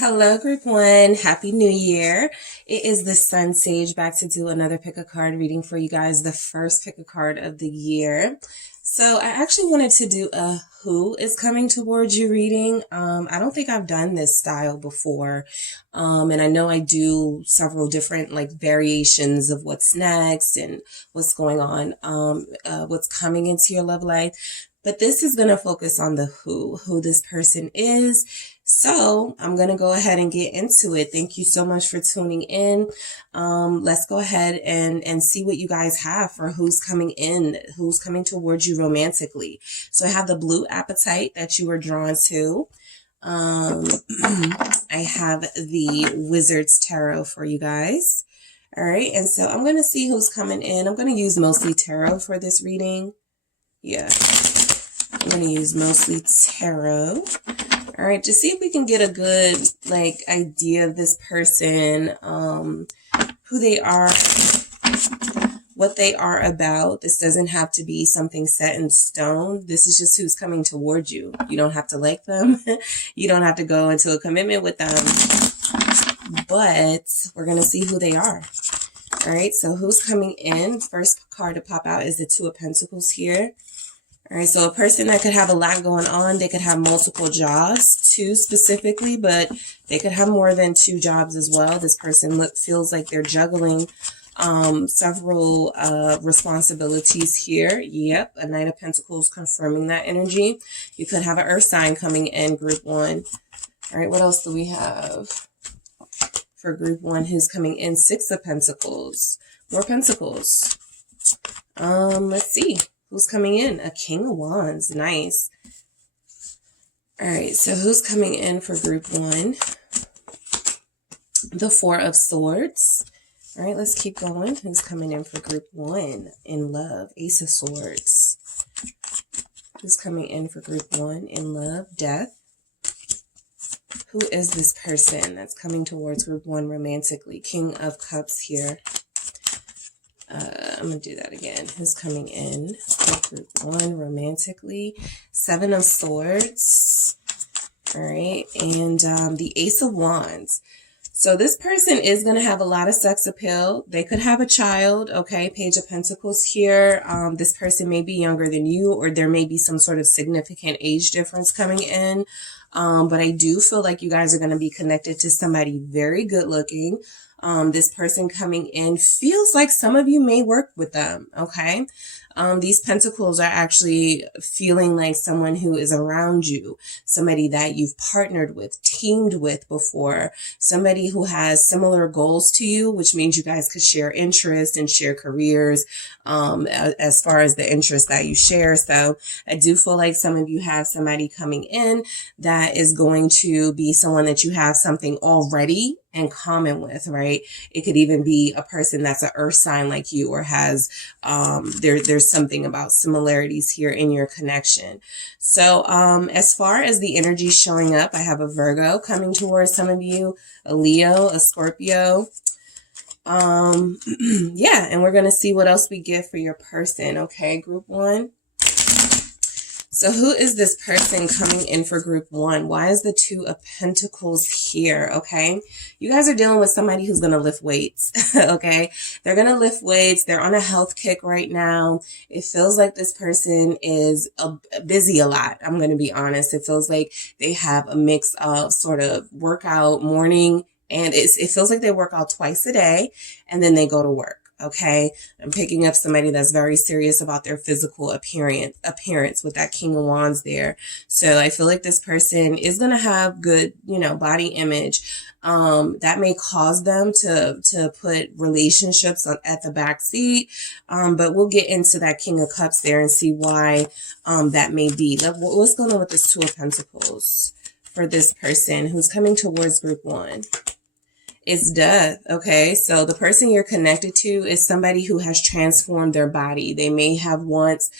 Hello, group one. Happy New Year. It is the SunSage back to do another pick a card reading for you guys, the first pick a card of the year. So I actually wanted to do a who is coming towards you reading. I don't think I've done this style before. And I know I do several different variations of what's next and what's going on, what's coming into your love life. But this is going to focus on the who this person is. So I'm going to go ahead and get into it. Thank you so much for tuning in. Let's go ahead and see what you guys have for who's coming in, who's coming towards you romantically. So I have the blue apatite that you were drawn to. I have the Wizard's Tarot for you guys. All right. And so I'm going to see who's coming in. I'm going to use mostly tarot for this reading. Yeah. I'm going to use mostly tarot. All right, just see if we can get a good, idea of this person, who they are, what they are about. This doesn't have to be something set in stone. This is just who's coming towards you. You don't have to like them. You don't have to go into a commitment with them. But we're going to see who they are. All right, so who's coming in? First card to pop out is the Two of Pentacles here. All right, so a person that could have a lot going on, they could have multiple jobs, two specifically, but they could have more than two jobs as well. This person feels like they're juggling several responsibilities here. Yep, a Knight of Pentacles confirming that energy. You could have an Earth sign coming in, group one. All right, what else do we have for group one who's coming in? Six of Pentacles, more Pentacles. Let's see. Who's coming in? A King of Wands. Nice. All right. So who's coming in for group one? The Four of Swords. All right. Let's keep going. Who's coming in for group one in love? Ace of Swords. Who's coming in for group one in love? Death. Who is this person that's coming towards group one romantically? King of Cups here. I'm going to do that again. Who's coming in for group one romantically? Seven of Swords. All right. And the Ace of Wands. So this person is going to have a lot of sex appeal. They could have a child. Okay. Page of Pentacles here. This person may be younger than you, or there may be some sort of significant age difference coming in. But I do feel like you guys are going to be connected to somebody very good looking. This person coming in feels like some of you may work with them, okay? These pentacles are actually feeling like someone who is around you, somebody that you've partnered with, teamed with before, somebody who has similar goals to you, which means you guys could share interests and share careers as far as the interests that you share. So I do feel like some of you have somebody coming in that is going to be someone that you have something already in common with, right? It could even be a person that's an earth sign like you, or has there's something about similarities here in your connection. So as far as the energy showing up, I have a Virgo coming towards some of you, a Leo, a Scorpio. Yeah, and we're gonna see what else we get for your person. Okay, group one. So who is this person coming in for group one? Why is the Two of Pentacles here? Okay. You guys are dealing with somebody who's going to lift weights. Okay. They're going to lift weights. They're on a health kick right now. It feels like this person is busy a lot. I'm going to be honest. It feels like they have a mix of sort of workout morning, and it feels like they work out twice a day and then they go to work. Okay, I'm picking up somebody that's very serious about their physical appearance with that King of Wands there. So I feel like this person is going to have good, body image. That may cause them to put relationships at the back seat. But we'll get into that King of Cups there and see why that may be. What's going on with this Two of Pentacles for this person who's coming towards group one? It's death. Okay. So the person you're connected to is somebody who has transformed their body. They may have once,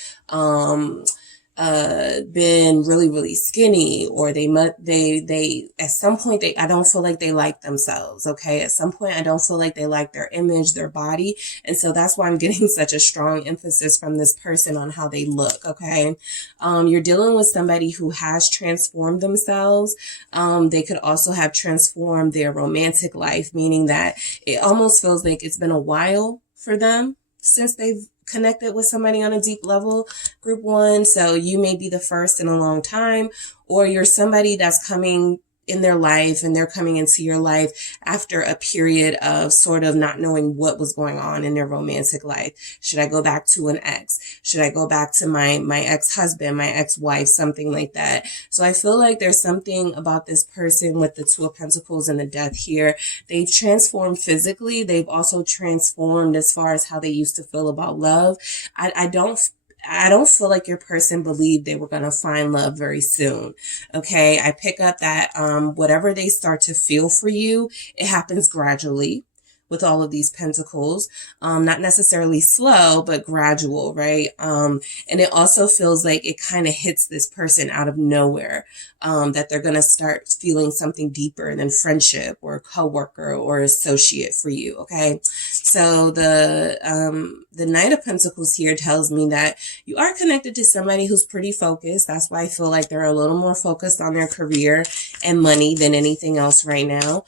been really skinny, or they at some point I don't feel like they like themselves. Okay, at some point I don't feel like they like their image, their body, and so that's why I'm getting such a strong emphasis from this person on how they look. Okay, you're dealing with somebody who has transformed themselves. They could also have transformed their romantic life, meaning that it almost feels like it's been a while for them since they've connected with somebody on a deep level, group one. So you may be the first in a long time, or you're somebody that's coming in their life and they're coming into your life after a period of sort of not knowing what was going on in their romantic life. Should I go back to an ex? Should I go back to my ex-husband, my ex-wife, something like that? So I feel like there's something about this person with the Two of Pentacles and the Death here. They've transformed physically. They've also transformed as far as how they used to feel about love. I don't feel like your person believed they were going to find love very soon. Okay. I pick up that, whatever they start to feel for you, it happens gradually with all of these pentacles. Not necessarily slow, but gradual, right? And it also feels like it kind of hits this person out of nowhere, that they're going to start feeling something deeper than friendship or coworker or associate for you. Okay. So the Knight of Pentacles here tells me that you are connected to somebody who's pretty focused. That's why I feel like they're a little more focused on their career and money than anything else right now.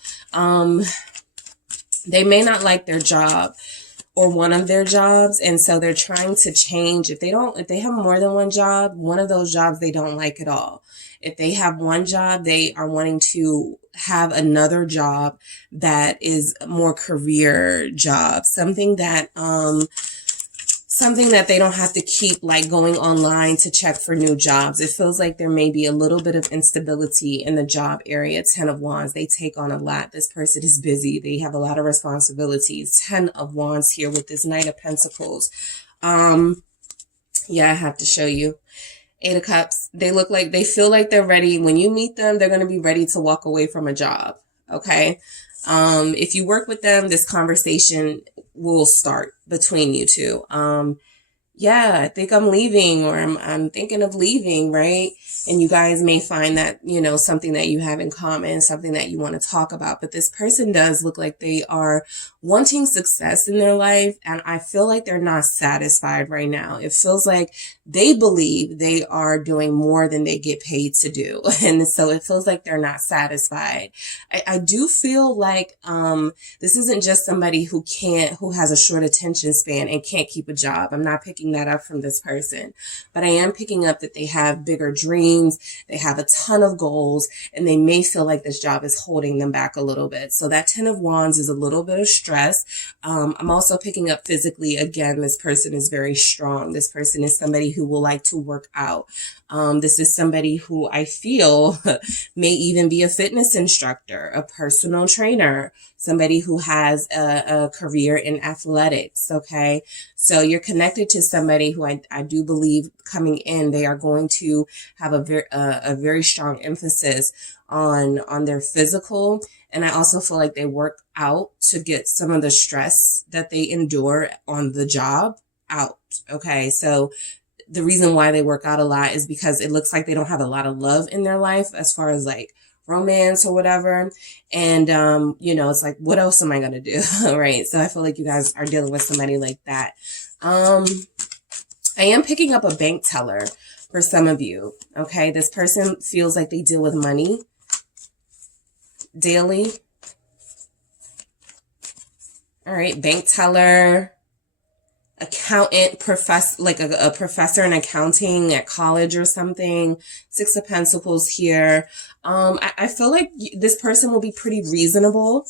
They may not like their job or one of their jobs, and so they're trying to change. If they have more than one job, one of those jobs they don't like at all. If they have one job, they are wanting to have another job that is more career job, something that they don't have to keep like going online to check for new jobs. It feels like there may be a little bit of instability in the job area. 10 of Wands, they take on a lot. This person is busy. They have a lot of responsibilities. 10 of Wands here with this Knight of Pentacles. Yeah, I have to show you. 8 of Cups. They feel like they're ready. When you meet them, they're going to be ready to walk away from a job. Okay. If you work with them, this conversation will start between you two. Yeah, I think I'm leaving, or I'm thinking of leaving, right? And you guys may find that, something that you have in common, something that you want to talk about. But this person does look like they are wanting success in their life, and I feel like they're not satisfied right now. It feels like they believe they are doing more than they get paid to do. And so it feels like they're not satisfied. I do feel like this isn't just somebody who has a short attention span and can't keep a job. I'm not picking that up from this person, but I am picking up that they have bigger dreams. They have a ton of goals, and they may feel like this job is holding them back a little bit. So that 10 of Wands is a little bit of stress. I'm also picking up physically. Again, this person is very strong. This person is somebody who will like to work out. This is somebody who I feel may even be a fitness instructor, a personal trainer, somebody who has a career in athletics. Okay. So you're connected to somebody who I do believe coming in, they are going to have a very strong emphasis on their physical. And I also feel like they work out to get some of the stress that they endure on the job out. Okay. So the reason why they work out a lot is because it looks like they don't have a lot of love in their life as far as like romance or whatever. And, it's like, what else am I going to do? Right. So I feel like you guys are dealing with somebody like that. I am picking up a bank teller for some of you. Okay. This person feels like they deal with money daily. All right. Bank teller, accountant, professor, like a professor in accounting at college or something. 6 of Pentacles here. I feel like this person will be pretty reasonable.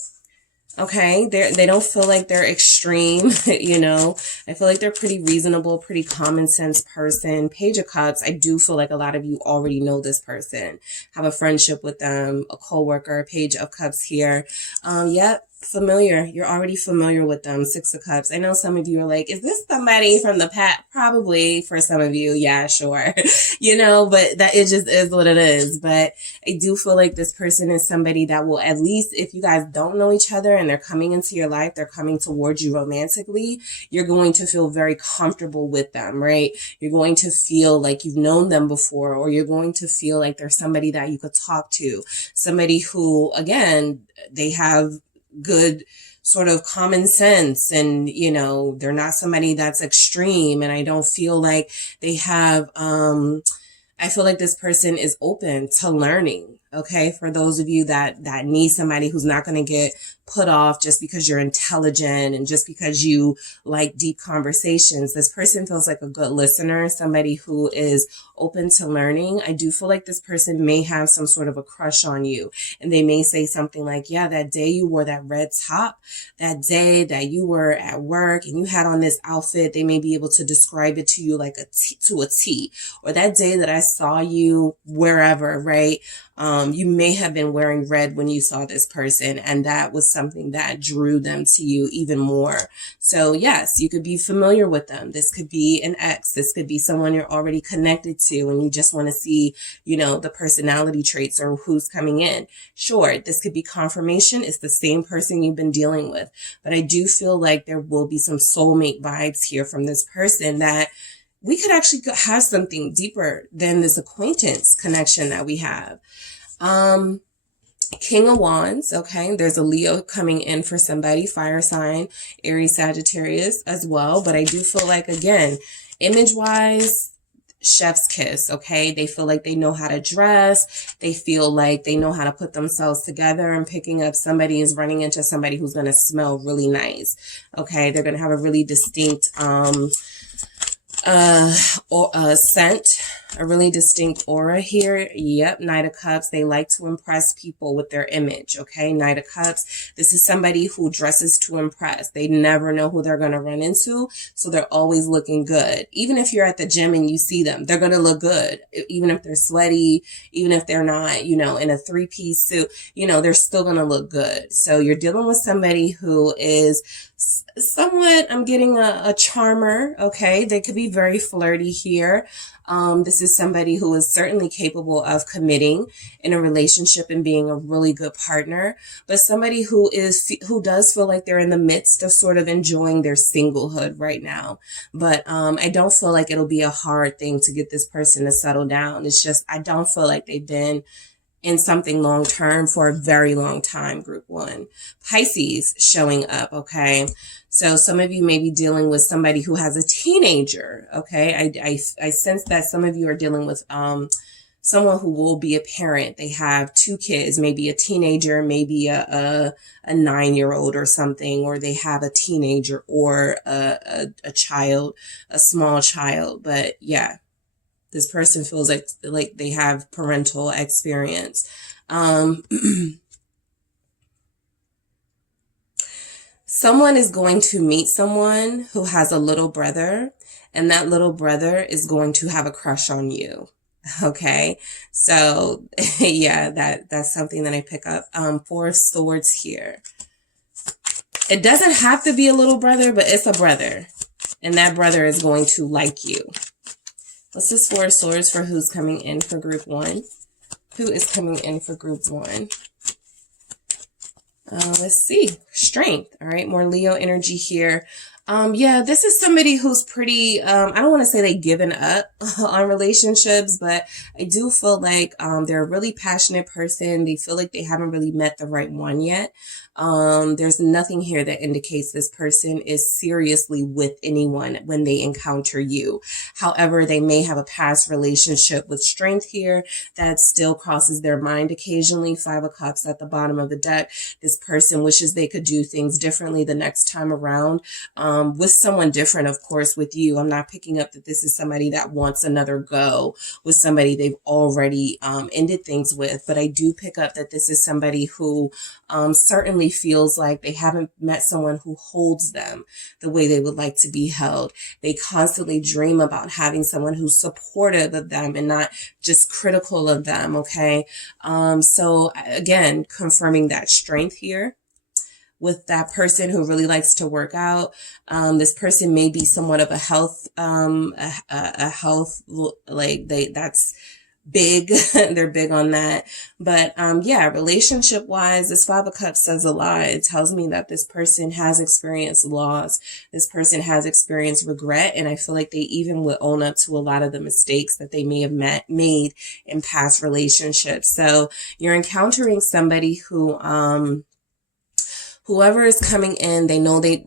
Okay. They don't feel like they're extreme, I feel like they're pretty reasonable, pretty common sense person. Page of Cups. I do feel like a lot of you already know this person, have a friendship with them, a coworker. Page of Cups here. Yep. familiar. You're already familiar with them. Six of Cups. I know some of you are like, is this somebody from the past? Probably for some of you. Yeah, sure. You know, but that it just is what it is. But I do feel like this person is somebody that will, at least if you guys don't know each other and they're coming into your life, they're coming towards you romantically, you're going to feel very comfortable with them, right? You're going to feel like you've known them before, or you're going to feel like there's somebody that you could talk to, somebody who, again, they have good sort of common sense, and you know, they're not somebody that's extreme, and I don't feel like they have I feel like this person is open to learning. Okay, for those of you that need somebody who's not going to get put off just because you're intelligent and just because you like deep conversations, this person feels like a good listener, somebody who is open to learning. I do feel like this person may have some sort of a crush on you, and they may say something like, yeah, that day you wore that red top, that day that you were at work and you had on this outfit, they may be able to describe it to you like to a T, or that day that I saw you wherever, right? You may have been wearing red when you saw this person, and that was something that drew them to you even more. So yes, you could be familiar with them. This could be an ex. This could be someone you're already connected to, and you just want to see, you know, the personality traits or who's coming in. Sure, this could be confirmation. It's the same person you've been dealing with, but I do feel like there will be some soulmate vibes here from this person, that we could actually have something deeper than this acquaintance connection that we have. King of Wands. Okay. There's a Leo coming in for somebody, fire sign, Aries, Sagittarius as well. But I do feel like, again, image wise, chef's kiss. Okay. They feel like they know how to dress. They feel like they know how to put themselves together, and picking up somebody is running into somebody who's going to smell really nice. Okay. They're going to have a really distinct, scent, a really distinct aura here. Yep, Knight of Cups. They like to impress people with their image. Okay, Knight of Cups. This is somebody who dresses to impress. They never know who they're going to run into, so they're always looking good. Even if you're at the gym and you see them, they're going to look good. Even if they're sweaty, even if they're not, you know, in a three-piece suit, you know, they're still going to look good. So you're dealing with somebody who is somewhat, I'm getting a charmer. Okay, they could be very flirty here. This is somebody who is certainly capable of committing in a relationship and being a really good partner, but somebody who does feel like they're in the midst of sort of enjoying their singlehood right now. But I don't feel like it'll be a hard thing to get this person to settle down. It's just, I don't feel like they've been in something long term for a very long time, group one. Pisces showing up, okay? So some of you may be dealing with somebody who has a teenager, okay? I sense that some of you are dealing with someone who will be a parent. They have two kids, maybe a teenager, maybe a 9-year-old or something, or they have a teenager or a child, a small child. But yeah, this person feels like they have parental experience. Someone is going to meet someone who has a little brother, and that little brother is going to have a crush on you. Okay. So yeah, that's something that I pick up. Four of Swords here. It doesn't have to be a little brother, but it's a brother, and that brother is going to like you. What's this Four of Swords for who's coming in for group one? Who is coming in for group one? Let's see. Strength. All right. More Leo energy here. Yeah, this is somebody who's pretty, I don't want to say they've given up on relationships, but I do feel like, they're a really passionate person. They feel like they haven't really met the right one yet. There's nothing here that indicates this person is seriously with anyone when they encounter you. However, they may have a past relationship with Strength here that still crosses their mind occasionally. Five of Cups at the bottom of the deck. This person wishes they could do things differently the next time around. With someone different, of course, with you. I'm not picking up that this is somebody that wants another go with somebody they've already ended things with. But I do pick up that this is somebody who certainly feels like they haven't met someone who holds them the way they would like to be held. They constantly dream about having someone who's supportive of them and not just critical of them. Okay. So again, confirming that Strength here. with that person who really likes to work out. This person may be somewhat of a health, a health, like that's big. They're big on that. But yeah, relationship wise, this Five of Cups says a lot. It tells me that this person has experienced loss. This person has experienced regret. And I feel like they even would own up to a lot of the mistakes that they may have made in past relationships. So you're encountering somebody who, whoever is coming in, they know they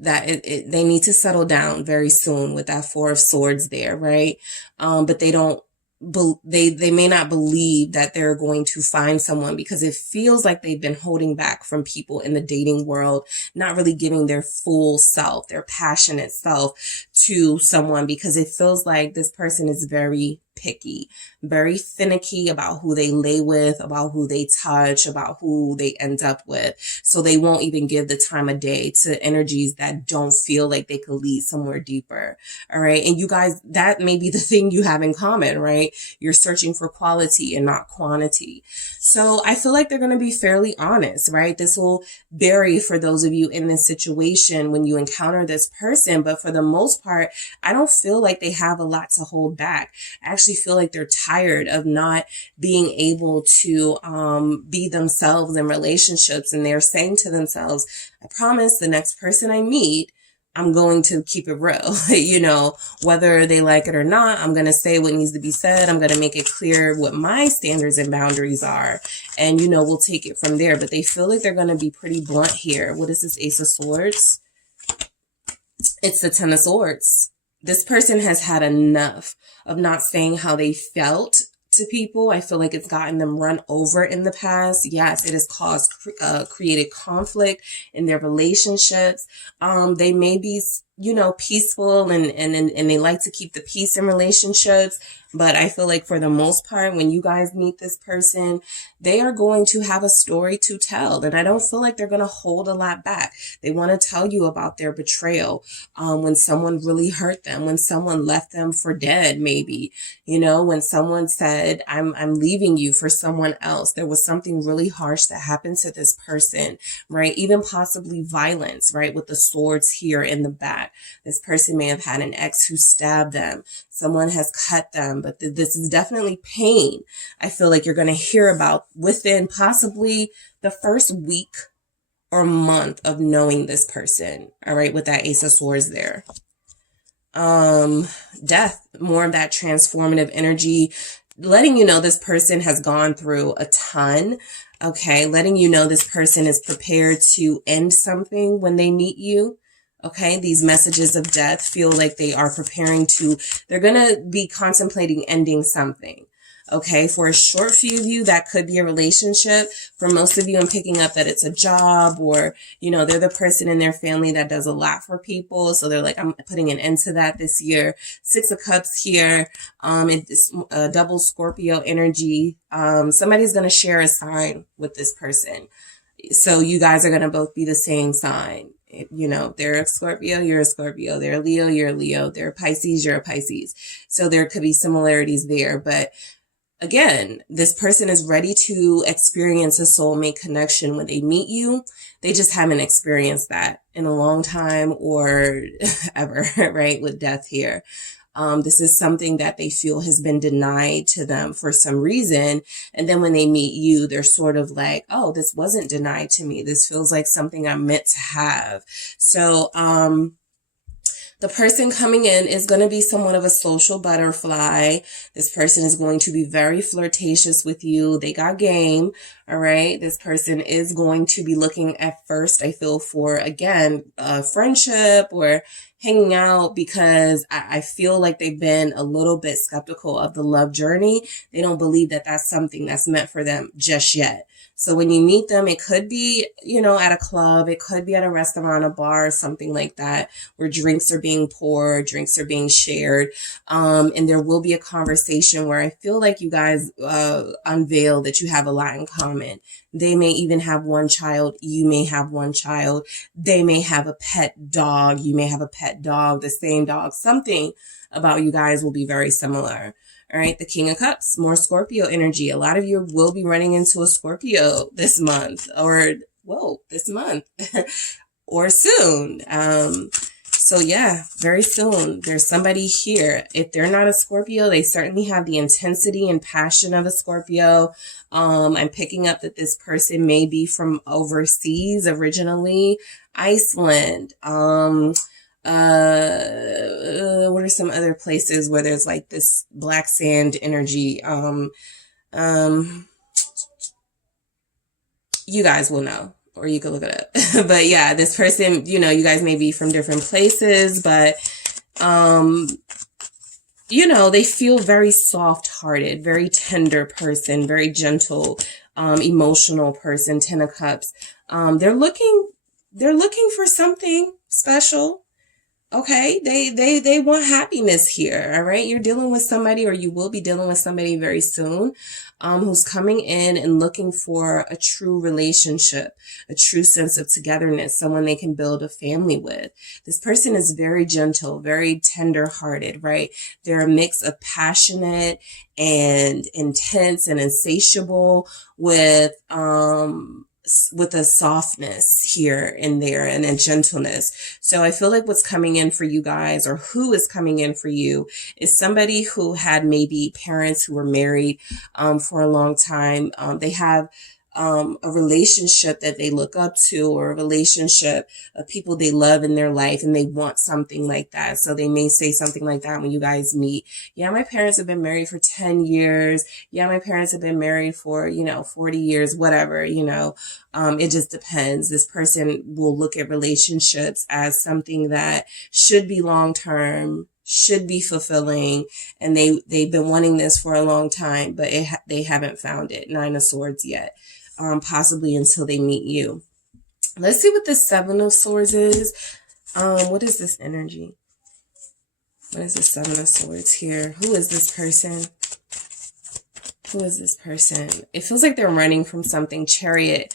need to settle down very soon with that Four of Swords there, right? But they don't, they may not believe that they're going to find someone, because it feels like they've been holding back from people in the dating world, not really giving their full self, their passionate self to someone, because it feels like this person is very picky, very finicky about who they lay with, about who they touch, about who they end up with. So they won't even give the time of day to energies that don't feel like they could lead somewhere deeper. All right. And you guys, that may be the thing you have in common, right? You're searching for quality and not quantity. So I feel like they're going to be fairly honest, right? This will vary for those of you in this situation when you encounter this person. But for the most part, I don't feel like they have a lot to hold back. I actually feel like they're tired of not being able to be themselves in relationships. And they're saying to themselves, I promise the next person I meet, I'm going to keep it real, you know, whether they like it or not. I'm going to say what needs to be said. I'm going to make it clear what my standards and boundaries are. And, you know, we'll take it from there. But they feel like they're going to be pretty blunt here. What is this Ace of Swords? It's the Ten of Swords. This person has had enough of not saying how they felt to people. I feel like it's gotten them run over in the past. Yes, it has caused, created conflict in their relationships. They may be, you know, peaceful and they like to keep the peace in relationships. But I feel like for the most part, when you guys meet this person, they are going to have a story to tell. And I don't feel like they're going to hold a lot back. They want to tell you about their betrayal, when someone really hurt them, when someone left them for dead, maybe, you know, when someone said, I'm leaving you for someone else. There was something really harsh that happened to this person, right? Even possibly violence, right? With the swords here in the back. This person may have had an ex who stabbed them. Someone has cut them, but this is definitely pain. I feel like you're going to hear about within possibly the first week or month of knowing this person. All right. With that Ace of Swords there. Death, more of that transformative energy, letting you know this person has gone through a ton. Okay. Letting you know this person is prepared to end something when they meet you. Okay, these messages of death feel like they are preparing to, they're going to be contemplating ending something. Okay, for a short few of you, that could be a relationship. For most of you, I'm picking up that it's a job, or, you know, they're the person in their family that does a lot for people. So they're like, I'm putting an end to that this year. Six of Cups here. It's a double Scorpio energy. Somebody's going to share a sign with this person. So you guys are going to both be the same sign. You know, they're a Scorpio, you're a Scorpio. They're a Leo, you're a Leo. They're a Pisces, you're a Pisces. So there could be similarities there. But again, this person is ready to experience a soulmate connection when they meet you. They just haven't experienced that in a long time or ever, right? With death here. This is something that they feel has been denied to them for some reason. And then when they meet you, they're sort of like, oh, this wasn't denied to me. This feels like something I'm meant to have. So, the person coming in is going to be somewhat of a social butterfly. This person is going to be very flirtatious with you. They got game. All right. This person is going to be looking at first, I feel, for, again, friendship or hanging out, because I feel like they've been a little bit skeptical of the love journey. They don't believe that that's something that's meant for them just yet. So when you meet them, it could be, you know, at a club, it could be at a restaurant, a bar, something like that, where drinks are being poured, drinks are being shared. And there will be a conversation where I feel like you guys unveil that you have a lot in common. They may even have one child. You may have one child. They may have a pet dog. You may have a pet dog, the same dog. Something about you guys will be very similar. All right. The King of Cups, more Scorpio energy. A lot of you will be running into a Scorpio this month, or, whoa, this month. or soon. So yeah, very soon. There's somebody here. If they're not a Scorpio, they certainly have the intensity and passion of a Scorpio. I'm picking up that this person may be from overseas originally, Iceland. What are some other places where there's like this black sand energy? You guys will know, or you can look it up. But yeah, this person, you know, you guys may be from different places, but, you know, they feel very soft-hearted, very tender person, very gentle, emotional person, Ten of Cups. They're looking for something special. Okay, they want happiness here, all right? You're dealing with somebody, or you will be dealing with somebody very soon, who's coming in and looking for a true relationship, a true sense of togetherness, someone they can build a family with. This person is very gentle, very tender-hearted, right? They're a mix of passionate and intense and insatiable with a softness here and there and a gentleness. So I feel like what's coming in for you guys, or who is coming in for you, is somebody who had maybe parents who were married for a long time. They have a relationship that they look up to, or a relationship of people they love in their life, and they want something like that. So they may say something like that when you guys meet. Yeah, my parents have been married for 10 years. Yeah, my parents have been married for, 40 years, whatever, it just depends. This person will look at relationships as something that should be long-term, should be fulfilling, and they've been wanting this for a long time, but they haven't found it. Nine of Swords yet. Possibly until they meet you. Let's see what the Seven of Swords is. What is this energy? What is the Seven of Swords here? Who is this person? Who is this person? It feels like they're running from something. Chariot.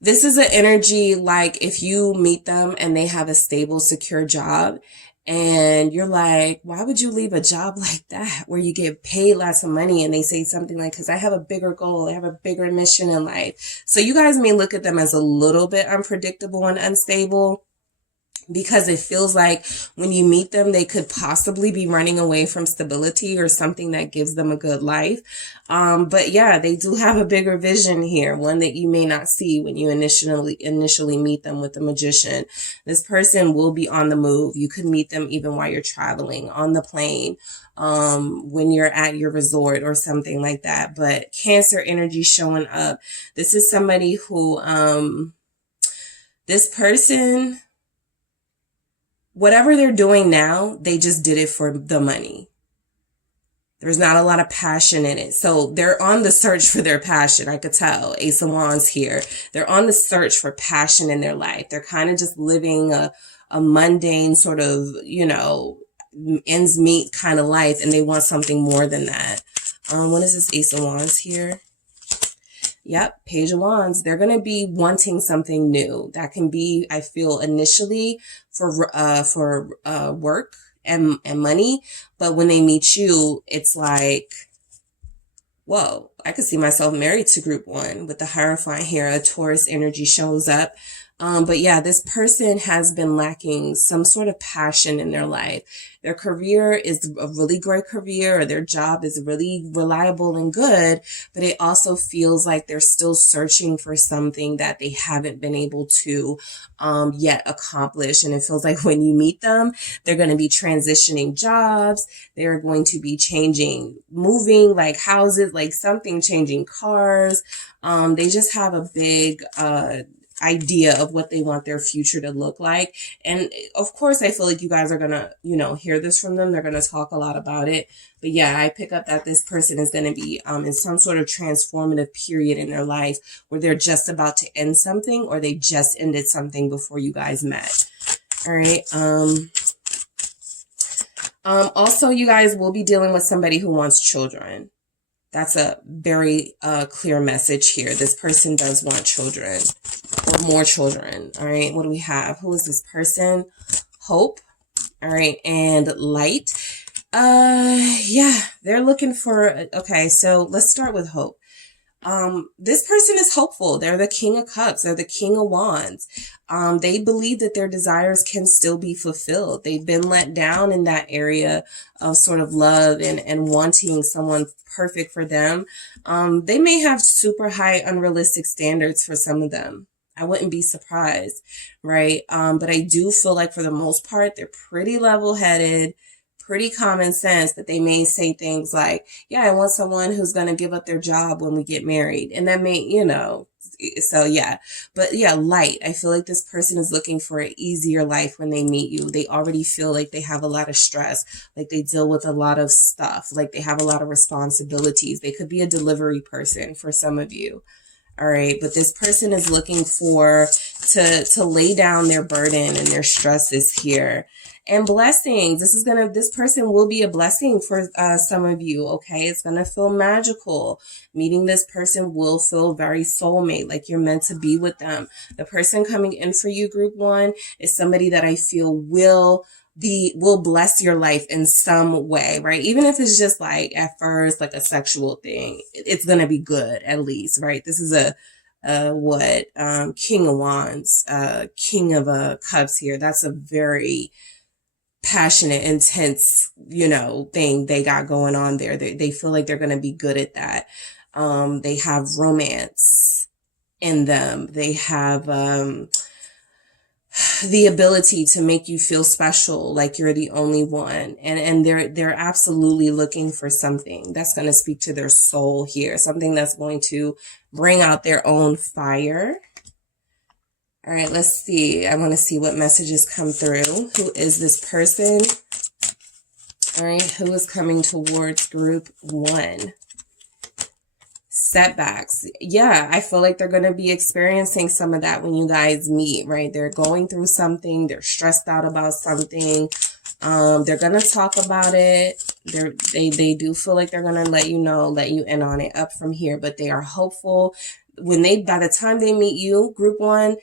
This is an energy like if you meet them and they have a stable, secure job, and you're like, why would you leave a job like that where you get paid lots of money? And they say something like, because I have a bigger goal, I have a bigger mission in life. So you guys may look at them as a little bit unpredictable and unstable, because it feels like when you meet them, they could possibly be running away from stability or something that gives them a good life. But yeah, they do have a bigger vision here, one that you may not see when you initially meet them with the Magician. This person will be on the move. You could meet them even while you're traveling, on the plane, when you're at your resort or something like that. But Cancer energy showing up. This is somebody who, this person, whatever they're doing now, they just did it for the money. There's not a lot of passion in it. So they're on the search for their passion. I could tell. Ace of Wands here. They're on the search for passion in their life. They're kind of just living a mundane sort of, ends meet kind of life, and they want something more than that. What is this Ace of Wands here? Yep, Page of Wands. They're going to be wanting something new. That can be, I feel, initially for work and money. But when they meet you, it's like, whoa, I could see myself married to group one. With the Hierophant here, a Taurus energy shows up. But yeah, this person has been lacking some sort of passion in their life. Their career is a really great career, or their job is really reliable and good, but it also feels like they're still searching for something that they haven't been able to yet accomplish. And it feels like when you meet them, they're going to be transitioning jobs. They're going to be moving like houses, like something, changing cars. They just have a big idea of what they want their future to look like. And of course, I feel like you guys are gonna, hear this from them. They're gonna talk a lot about it. But yeah, I pick up that this person is gonna be in some sort of transformative period in their life where they're just about to end something, or they just ended something before you guys met. All right. Also, you guys will be dealing with somebody who wants children. That's a very clear message here. This person does want children, or more children. All right. What do we have? Who is this person? Hope. All right. And Light. Yeah, they're looking for, okay. So let's start with Hope. This person is hopeful. They're the King of Cups. They're the King of Wands. They believe that their desires can still be fulfilled. They've been let down in that area of sort of love and wanting someone perfect for them. They may have super high unrealistic standards for some of them. I wouldn't be surprised, right? But I do feel like for the most part, they're pretty level-headed, pretty common sense, that they may say things like, yeah, I want someone who's going to give up their job when we get married. And that may, so yeah. But yeah, light. I feel like this person is looking for an easier life when they meet you. They already feel like they have a lot of stress, like they deal with a lot of stuff, like they have a lot of responsibilities. They could be a delivery person for some of you. All right. But this person is looking to lay down their burden and their stresses here. And blessings. This person will be a blessing for some of you. Okay. It's going to feel magical. Meeting this person will feel very soulmate, like you're meant to be with them. The person coming in for you, group one, is somebody that I feel will bless your life in some way, right? Even if it's just like at first, like a sexual thing, it's going to be good at least, right? This is King of Wands, King of Cups here. That's a very passionate, intense, thing they got going on there. They feel like they're going to be good at that. They have romance in them. They have, the ability to make you feel special, like you're the only one. And they're absolutely looking for something that's going to speak to their soul here, something that's going to bring out their own fire. All right, let's see. I want to see what messages come through. Who is this person? All right, who is coming towards group one? Setbacks. Yeah, I feel like they're going to be experiencing some of that when you guys meet, right? They're going through something. They're stressed out about something. They're going to talk about it. They do feel like they're going to let you in on it up from here, but they are hopeful by the time they meet you, group one,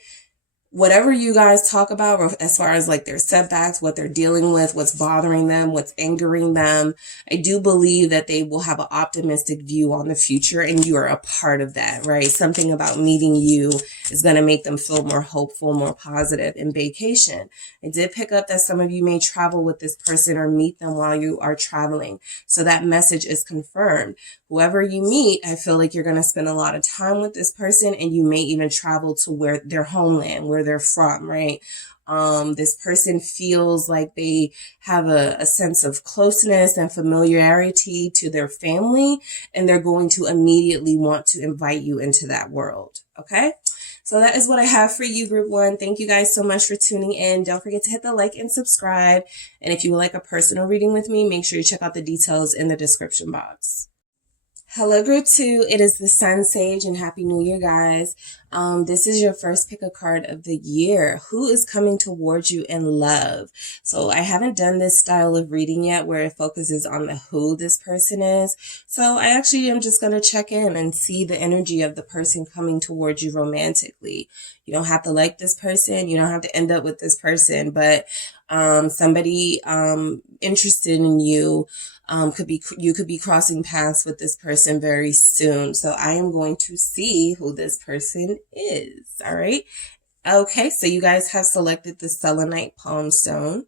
whatever you guys talk about as far as like their setbacks, what they're dealing with, what's bothering them, what's angering them, I do believe that they will have an optimistic view on the future, and you are a part of that, right? Something about meeting you is going to make them feel more hopeful, more positive. In vacation, I did pick up that some of you may travel with this person or meet them while you are traveling. So that message is confirmed. Whoever you meet, I feel like you're going to spend a lot of time with this person, and you may even travel to where their homeland, where they're from, right? This person feels like they have a sense of closeness and familiarity to their family, and they're going to immediately want to invite you into that world. Okay. So that is what I have for you, group one. Thank you guys so much for tuning in. Don't forget to hit the like and subscribe. And if you would like a personal reading with me, make sure you check out the details in the description box. Hello, group two. It is the SunSage, and Happy New Year, guys. This is your first pick a card of the year. Who is coming towards you in love? So I haven't done this style of reading yet where it focuses on the who this person is. So I actually am just going to check in and see the energy of the person coming towards you romantically. You don't have to like this person. You don't have to end up with this person, but somebody interested in you. You could be crossing paths with this person very soon. So I am going to see who this person is. All right. Okay. So you guys have selected the selenite palm stone.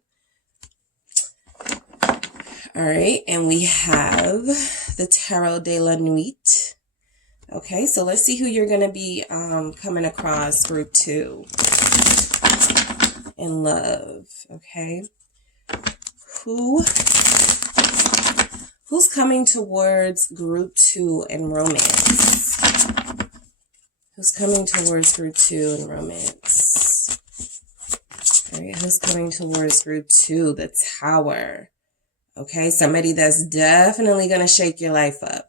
All right. And we have the Tarot de la Nuit. Okay. So let's see who you're going to be coming across, group two, in love. Okay. Who's coming towards group two in romance? Who's coming towards group two in romance? All right, who's coming towards group two? The Tower. Okay, somebody that's definitely going to shake your life up.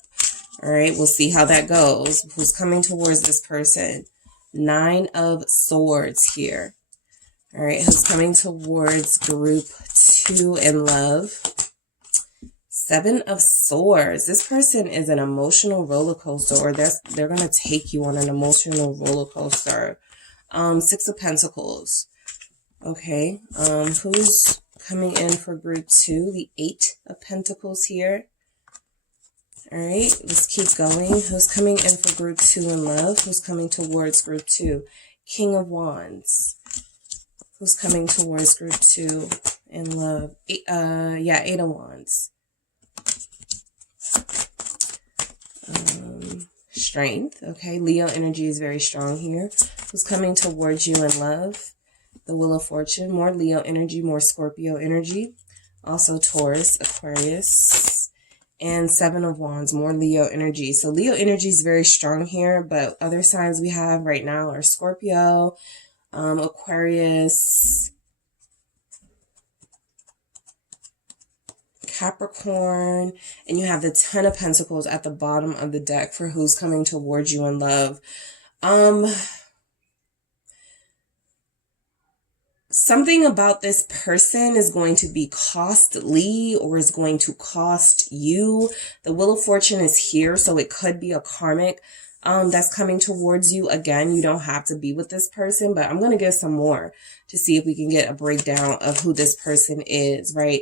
All right, we'll see how that goes. Who's coming towards this person? Nine of Swords here. All right, who's coming towards group two in love? Seven of Swords. This person is an emotional roller coaster, or they're going to take you on an emotional roller coaster. Six of Pentacles. Okay. Who's coming in for group two? The Eight of Pentacles here. All right, let's keep going. Who's coming in for group 2 in love? Who's coming towards group 2? King of Wands. Who's coming towards group 2 in love? Eight of Wands. Strength. Okay, Leo energy is very strong here. Who's coming towards you in love? The Wheel of Fortune. More Leo energy, more Scorpio energy. Also Taurus, Aquarius. And 7 of Wands, more Leo energy. So Leo energy is very strong here, but other signs we have right now are Scorpio, Aquarius, Capricorn, and you have the 10 of Pentacles at the bottom of the deck for who's coming towards you in love. Something about this person is going to be costly or is going to cost you. The Wheel of Fortune is here, so it could be a karmic that's coming towards you. Again, you don't have to be with this person, but I'm going to get some more to see if we can get a breakdown of who this person is, right?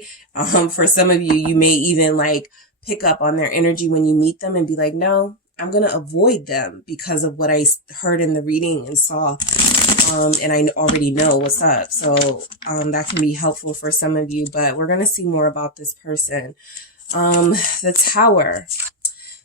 For some of you, you may even like pick up on their energy when you meet them and be like, no, I'm going to avoid them because of what I heard in the reading and saw. And I already know what's up. So that can be helpful for some of you, but we're going to see more about this person. The Tower.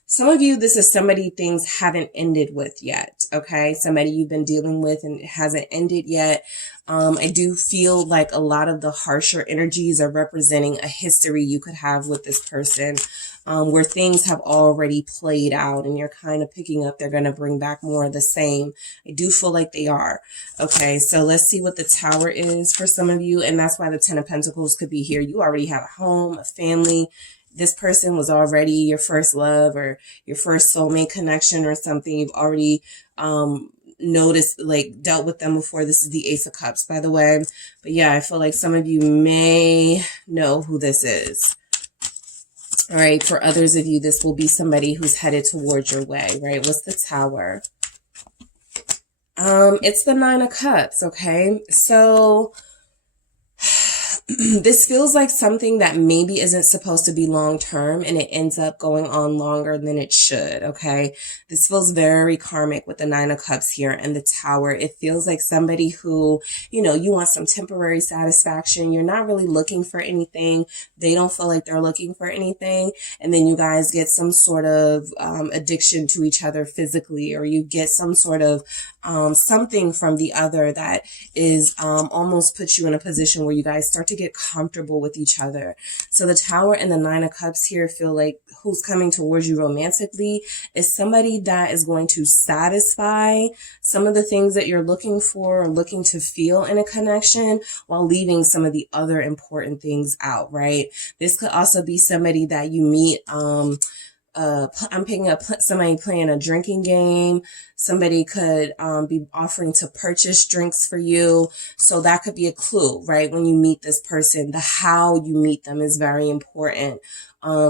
Some of you, this is somebody things haven't ended with yet, okay? Somebody you've been dealing with and it hasn't ended yet. I do feel like a lot of the harsher energies are representing a history you could have with this person, where things have already played out and you're kind of picking up they're going to bring back more of the same. I do feel like they are. Okay, so let's see what the Tower is for some of you, and that's why the 10 of Pentacles could be here. You already have a home, a family. This person was already your first love or your first soulmate connection or something. You've already noticed, like dealt with them before. This is the Ace of Cups, by the way. But yeah, I feel like some of you may know who this is. All right, for others of you, this will be somebody who's headed towards your way, right? What's the Tower? It's the 9 of Cups, okay? So this feels like something that maybe isn't supposed to be long term and it ends up going on longer than it should, okay? This feels very karmic with the 9 of Cups here and the Tower. It feels like somebody who, you know, you want some temporary satisfaction. You're not really looking for anything. They don't feel like they're looking for anything. And then you guys get some sort of addiction to each other physically, or you get some sort of something from the other that is almost puts you in a position where you guys start to get comfortable with each other. So the Tower and the 9 of Cups here feel like who's coming towards you romantically is somebody that is going to satisfy some of the things that you're looking for or looking to feel in a connection while leaving some of the other important things out, right? This could also be somebody that you meet I'm picking up somebody playing a drinking game. Somebody could be offering to purchase drinks for you. So that could be a clue, right? When you meet this person, the how you meet them is very important.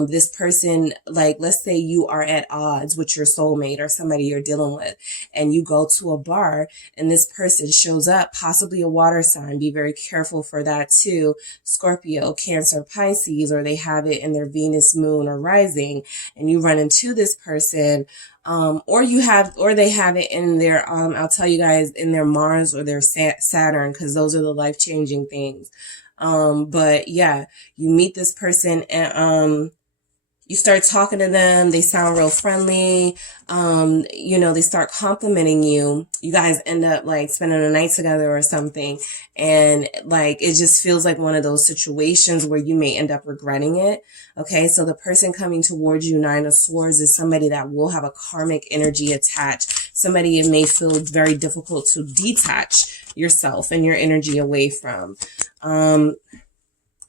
This person, like, let's say you are at odds with your soulmate or somebody you're dealing with, and you go to a bar and this person shows up, possibly a water sign. Be very careful for that too. Scorpio, Cancer, Pisces, or they have it in their Venus, Moon, or rising, and you run into this person, or they have it in their, I'll tell you guys, in their Mars or their Saturn, because those are the life-changing things. But yeah, you meet this person and, you start talking to them. They sound real friendly. You know, they start complimenting you. You guys end up like spending a night together or something. And like, it just feels like one of those situations where you may end up regretting it. Okay. So the person coming towards you, 9 of Swords, is somebody that will have a karmic energy attached. Somebody it may feel very difficult to detach yourself and your energy away from.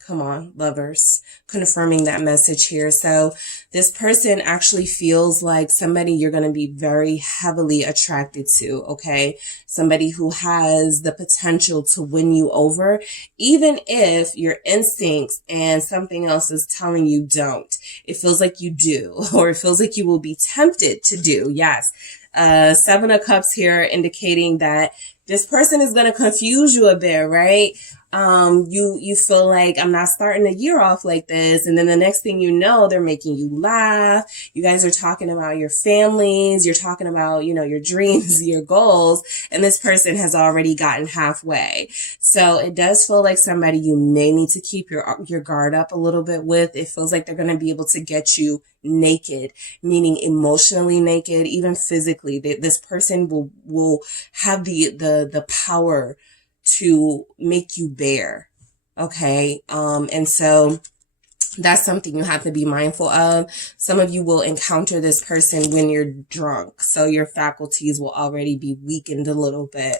Come on, lovers, confirming that message here. So this person actually feels like somebody you're going to be very heavily attracted to, okay? Somebody who has the potential to win you over, even if your instincts and something else is telling you don't. It feels like you do, or it feels like you will be tempted to do. Yes. 7 of Cups here indicating that this person is going to confuse you a bit, right? You feel like I'm not starting the year off like this. And then the next thing you know, they're making you laugh. You guys are talking about your families. You're talking about, your dreams, your goals. And this person has already gotten halfway. So it does feel like somebody you may need to keep your guard up a little bit with. It feels like they're going to be able to get you naked, meaning emotionally naked, even physically. This person will have the power to make you bare. Okay. And so that's something you have to be mindful of. Some of you will encounter this person when you're drunk. So your faculties will already be weakened a little bit.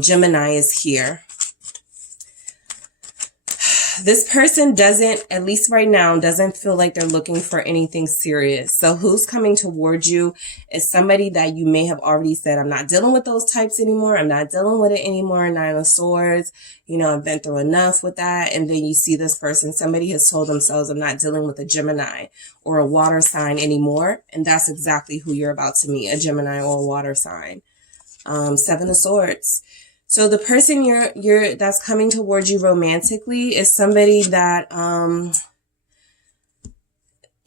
Gemini is here. This person doesn't, at least right now, doesn't feel like they're looking for anything serious. So who's coming towards you is somebody that you may have already said, I'm not dealing with those types anymore. I'm not dealing with it anymore. Nine of Swords. I've been through enough with that. And then you see this person, somebody has told themselves, I'm not dealing with a Gemini or a water sign anymore. And that's exactly who you're about to meet, a Gemini or a water sign. Seven of Swords. So the person that's coming towards you romantically is somebody that,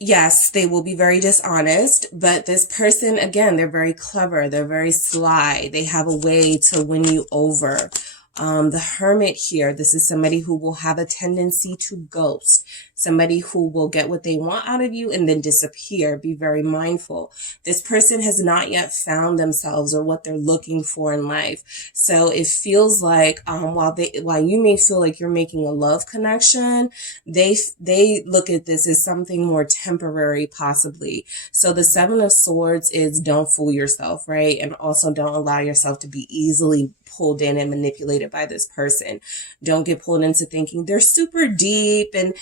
yes, they will be very dishonest, but this person, again, they're very clever. They're very sly. They have a way to win you over. The Hermit here, this is somebody who will have a tendency to ghost, somebody who will get what they want out of you and then disappear. Be very mindful. This person has not yet found themselves or what they're looking for in life. So it feels like, while you may feel like you're making a love connection, they look at this as something more temporary, possibly. So the Seven of Swords is don't fool yourself, right? And also don't allow yourself to be easily pulled in and manipulated by this person. Don't get pulled into thinking they're super deep and,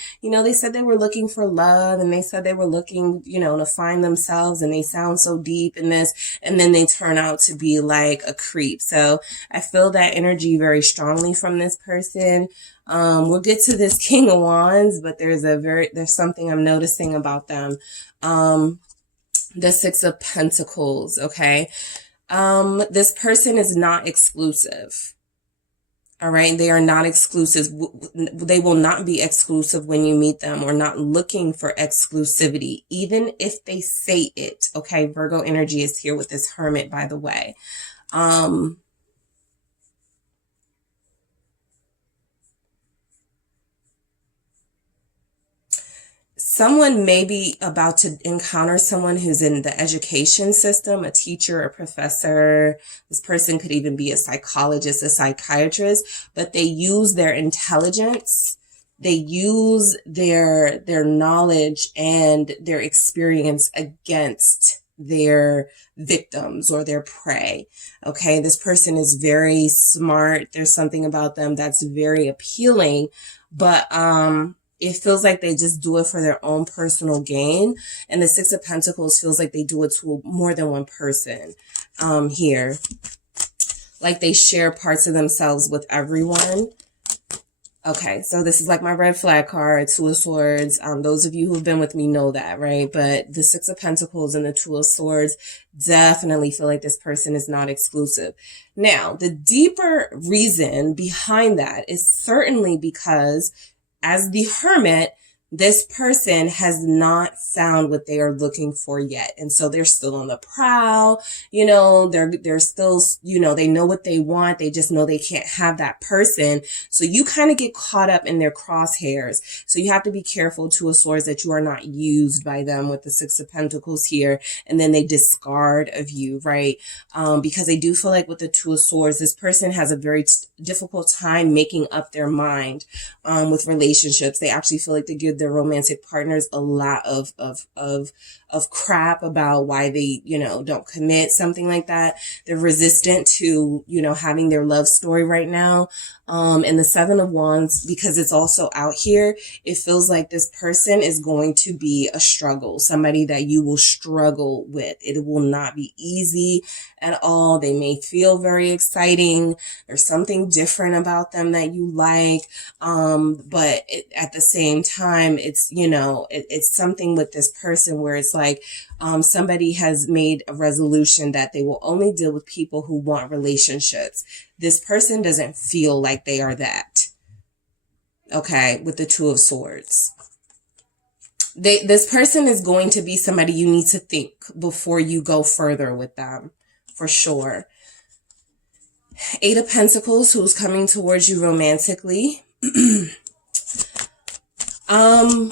they said they were looking for love and they said they were looking, to find themselves and they sound so deep in this and then they turn out to be like a creep. So I feel that energy very strongly from this person. We'll get to this King of Wands, but there's something I'm noticing about them. The Six of Pentacles. Okay. This person is not exclusive. All right. They are not exclusive. They will not be exclusive when you meet them or not looking for exclusivity, even if they say it. Okay. Virgo energy is here with this Hermit, by the way. Someone may be about to encounter someone who's in the education system, a teacher, a professor. This person could even be a psychologist, a psychiatrist, but they use their intelligence. They use their knowledge and their experience against their victims or their prey. Okay. This person is very smart. There's something about them that's very appealing, but, it feels like they just do it for their own personal gain. And the Six of Pentacles feels like they do it to more than one person here. Like they share parts of themselves with everyone. Okay, so this is like my red flag card, Two of Swords. Those of you who've been with me know that, right? But the Six of Pentacles and the Two of Swords definitely feel like this person is not exclusive. Now, the deeper reason behind that is certainly because as the Hermit, this person has not found what they are looking for yet. And so they're still on the prowl, they're still, they know what they want. They just know they can't have that person. So you kind of get caught up in their crosshairs. So you have to be careful, Two of Swords, that you are not used by them with the Six of Pentacles here. And then they discard of you, right? Because I do feel like with the Two of Swords, this person has a very difficult time making up their mind, with relationships. They actually feel like they give their romantic partners a lot of crap about why they, don't commit, something like that. They're resistant to, having their love story right now. And the Seven of Wands, because it's also out here, it feels like this person is going to be a struggle, somebody that you will struggle with. It will not be easy at all. They may feel very exciting. There's something different about them that you like. But at the same time, it's, it's something with this person where it's like, somebody has made a resolution that they will only deal with people who want relationships. This person doesn't feel like they are that. Okay, with the Two of Swords. This person is going to be somebody you need to think before you go further with them, for sure. Eight of Pentacles, who's coming towards you romantically. I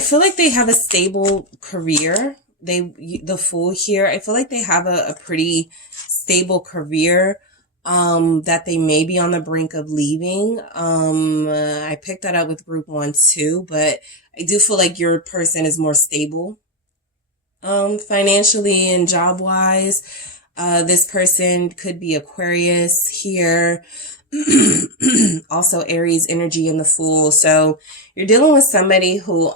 feel like they have a stable career. The Fool here, I feel like they have a pretty stable career. That they may be on the brink of leaving. I picked that up with group 1 too, but I do feel like your person is more stable, financially and job wise. This person could be Aquarius here. Also Aries energy in the Fool. So you're dealing with somebody who,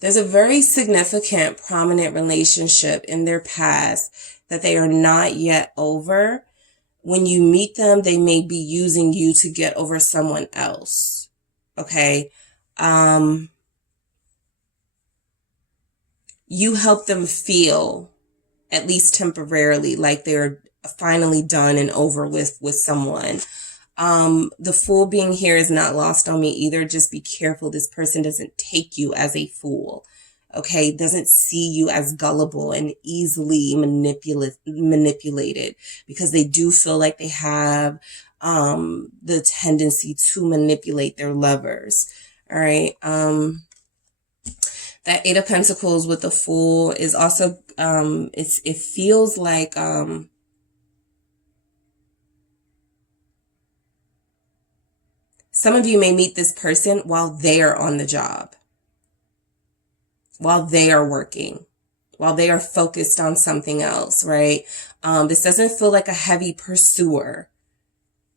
there's a very significant, prominent relationship in their past that they are not yet over. When you meet them, they may be using you to get over someone else. Okay? You help them feel, at least temporarily, like they're finally done and over with someone. The Fool being here is not lost on me either. Just be careful. This person doesn't take you as a fool. Okay. Doesn't see you as gullible and easily manipulated, because they do feel like they have, the tendency to manipulate their lovers. All right. That Eight of Pentacles with the Fool is also, it feels like, some of you may meet this person while they are on the job, while they are working, while they are focused on something else, right? This doesn't feel like a heavy pursuer.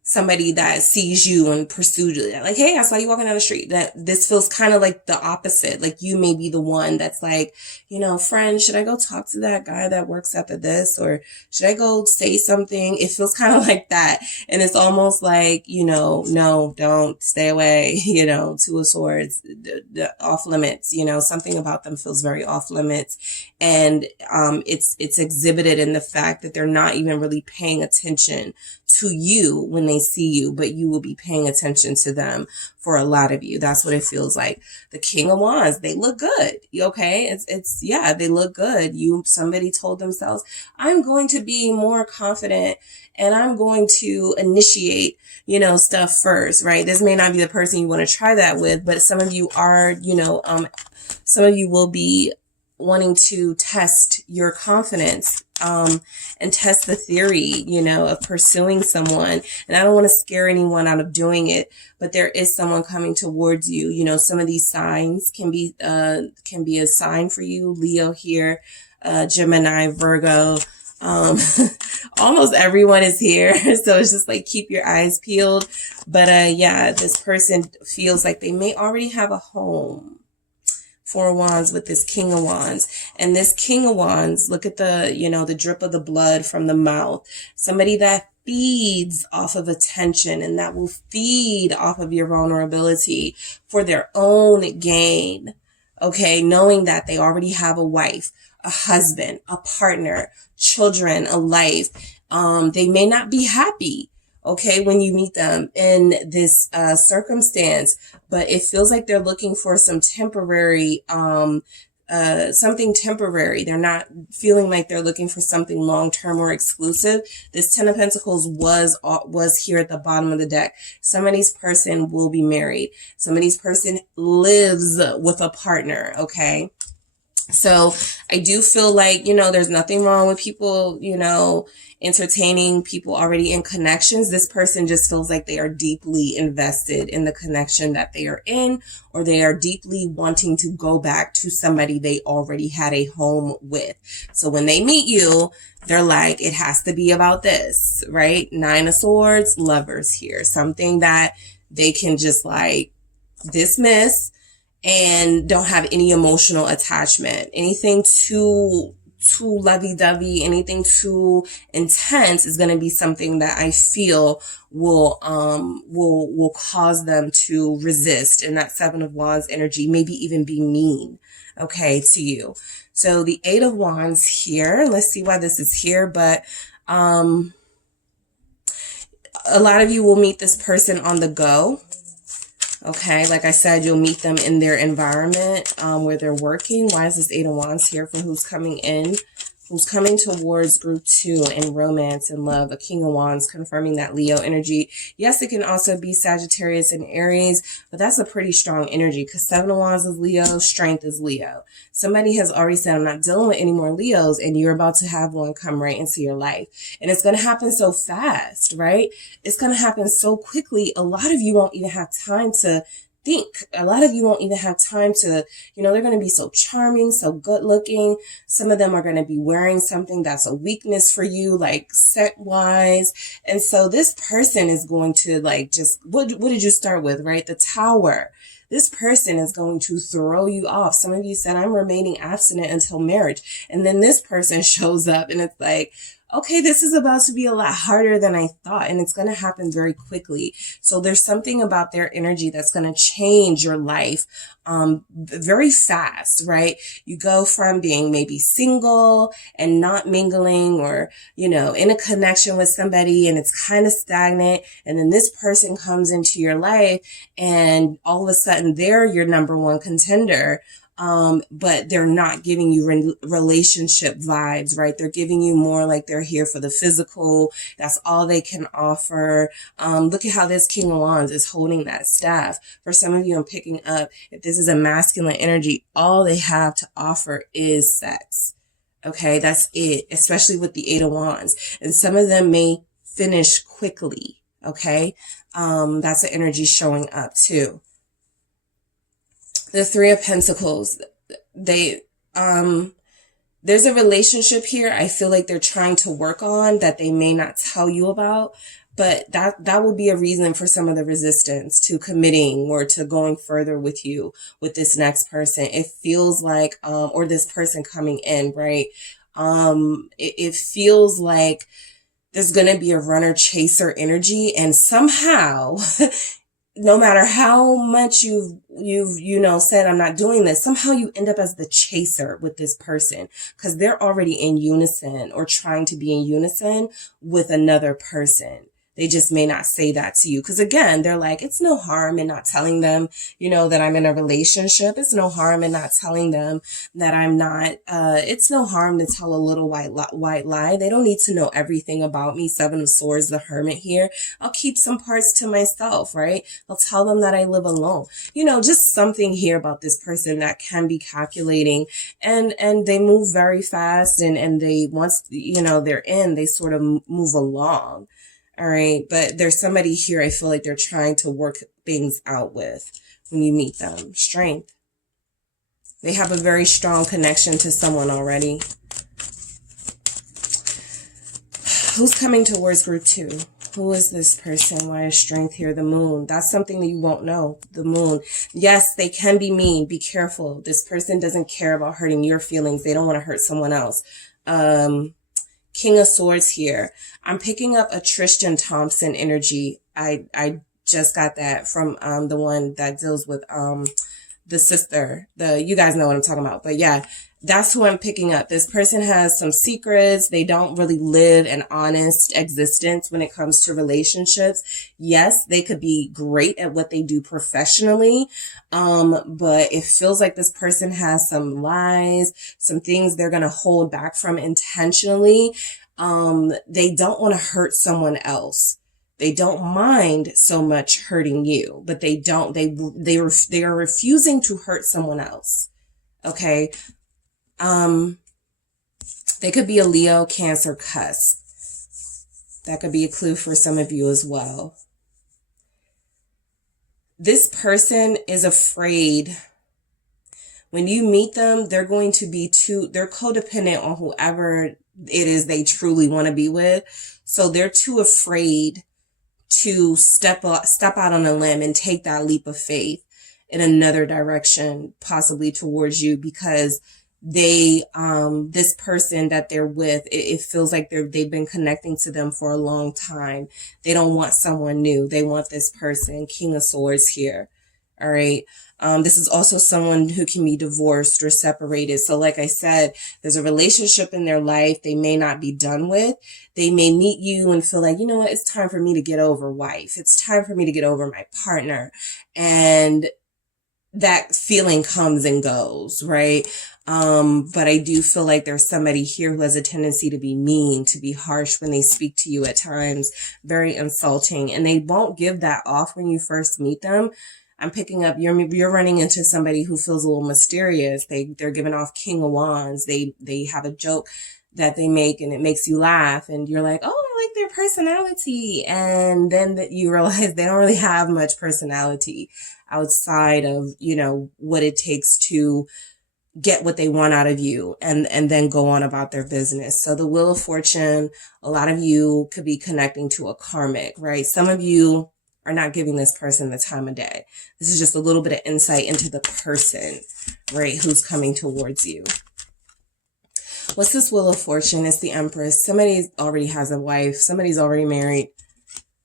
Somebody that sees you and pursues you, like, hey, I saw you walking down the street. That this feels kind of like the opposite. Like you may be the one that's like, you know, friend, should I go talk to that guy that works at this, or should I go say something? It feels kind of like that. And it's almost like, you know, no, don't, stay away, you know, Two of Swords, off limits, you know, something about them feels very off limits. And, it's exhibited in the fact that they're not even really paying attention to you when they see you, but you will be paying attention to them for a lot of you. That's what it feels like. The King of Wands, they look good. Okay. Yeah, they look good. Somebody told themselves, I'm going to be more confident and I'm going to initiate, you know, stuff first, right? This may not be the person you want to try that with, but some of you are, you know, some of you will be wanting to test your confidence, and test the theory, you know, of pursuing someone. And I don't want to scare anyone out of doing it, but there is someone coming towards you. You know, some of these signs can be a sign for you. Leo here, Gemini, Virgo, almost everyone is here. So it's just like, keep your eyes peeled. But, yeah, this person feels like they may already have a home. Four of Wands with this King of Wands. And this King of Wands, look at the, you know, the drip of the blood from the mouth. Somebody that feeds off of attention and that will feed off of your vulnerability for their own gain. Okay. Knowing that they already have a wife, a husband, a partner, children, a life. They may not be happy, okay, when you meet them in this circumstance, but it feels like they're looking for some temporary, something temporary. They're not feeling like they're looking for something long-term or exclusive. This Ten of Pentacles was here at the bottom of the deck. Somebody's person will be married. Somebody's person lives with a partner, okay? So I do feel like, you know, there's nothing wrong with people, you know, entertaining people already in connections. This person just feels like they are deeply invested in the connection that they are in, or they are deeply wanting to go back to somebody they already had a home with. So when they meet you, they're like, it has to be about this, right? Nine of Swords, Lovers here. Something that they can just like dismiss and don't have any emotional attachment. Anything too lovey-dovey, anything too intense is going to be something that I feel will cause them to resist. And that Seven of Wands energy, maybe even be mean, okay, to you. So the Eight of Wands here, let's see why this is here, but, A lot of you will meet this person on the go. Okay, like I said, you'll meet them in their environment where they're working. Why is this Eight of Wands here for who's coming in? Who's coming towards group 2 in romance and love? A King of Wands confirming that Leo energy. Yes, it can also be Sagittarius and Aries, but that's a pretty strong energy because 7 of Wands is Leo, strength is Leo. Somebody has already said, I'm not dealing with any more Leos, and you're about to have one come right into your life. And it's going to happen so fast, right? It's going to happen so quickly. A lot of you won't even have time to think. A lot of you won't even have time to, they're going to be so charming, so good looking. Some of them are going to be wearing something that's a weakness for you, like set wise. And so this person is going to like just, what did you start with, right? The Tower. This person is going to throw you off. Some of you said, I'm remaining abstinent until marriage. And then this person shows up and it's like, okay, this is about to be a lot harder than I thought, and it's going to happen very quickly. So there's something about their energy that's going to change your life very fast, right? You go from being maybe single and not mingling or, in a connection with somebody and it's kind of stagnant. And then this person comes into your life and all of a sudden they're your number one contender. But they're not giving you relationship vibes, right? They're giving you more like they're here for the physical. That's all they can offer. Look at how this King of Wands is holding that staff. For some of you, I'm picking up, if this is a masculine energy, all they have to offer is sex. Okay, that's it, especially with the Eight of Wands. And some of them may finish quickly, okay? That's the energy showing up too. The Three of Pentacles, there's a relationship here I feel like they're trying to work on that they may not tell you about, but that will be a reason for some of the resistance to committing or to going further with you, with this next person. It feels like, or this person coming in, right? It feels like there's going to be a runner chaser energy, and somehow no matter how much you've said, I'm not doing this, somehow you end up as the chaser with this person because they're already in unison or trying to be in unison with another person. They just may not say that to you. Because again, they're like, it's no harm in not telling them, that I'm in a relationship. It's no harm in not telling them that I'm not, it's no harm to tell a little white lie. They don't need to know everything about me. Seven of Swords, the Hermit here. I'll keep some parts to myself, right? I'll tell them that I live alone. Just something here about this person that can be calculating, and they move very fast, and they, once, they're in, they sort of move along. All right. But there's somebody here I feel like they're trying to work things out with when you meet them. Strength. They have a very strong connection to someone already. Who's coming towards group 2? Who is this person? Why is Strength here? The Moon. That's something that you won't know. The Moon. Yes, they can be mean. Be careful. This person doesn't care about hurting your feelings. They don't want to hurt someone else. King of Swords here. I'm picking up a Tristan Thompson energy. I just got that from the one that deals with the sister. You guys know what I'm talking about. But yeah, that's who I'm picking up. This person has some secrets. They don't really live an honest existence when it comes to relationships. Yes, they could be great at what they do professionally. But it feels like this person has some lies, some things they're going to hold back from intentionally. They don't want to hurt someone else. They don't mind so much hurting you, but they are refusing to hurt someone else. Okay. They could be a Leo, Cancer, cusp. That could be a clue for some of you as well. This person is afraid. When you meet them, they're going to be they're codependent on whoever it is they truly want to be with. So they're too afraid to step out on a limb and take that leap of faith in another direction, possibly towards you, because this person that they're with, it feels like they've been connecting to them for a long time. They don't want someone new. They want this person. King of Swords here. All right. This is also someone who can be divorced or separated. So like I said, there's a relationship in their life they may not be done with. They may meet you and feel like, you know what, it's time for me to get over wife. It's time for me to get over my partner. And that feeling comes and goes, right? But I do feel like there's somebody here who has a tendency to be mean, to be harsh when they speak to you at times, very insulting, and they won't give that off when you first meet them. I'm picking up, you're running into somebody who feels a little mysterious. They're giving off King of Wands. They have a joke that they make and it makes you laugh and you're like, oh, I like their personality. And then you realize they don't really have much personality outside of, you know, what it takes to get what they want out of you and then go on about their business. So the Wheel of Fortune, a lot of you could be connecting to a karmic, right? Some of you are not giving this person the time of day. This is just a little bit of insight into the person, right, who's coming towards you. What's this Wheel of Fortune? It's the Empress. Somebody already has a wife. Somebody's already married.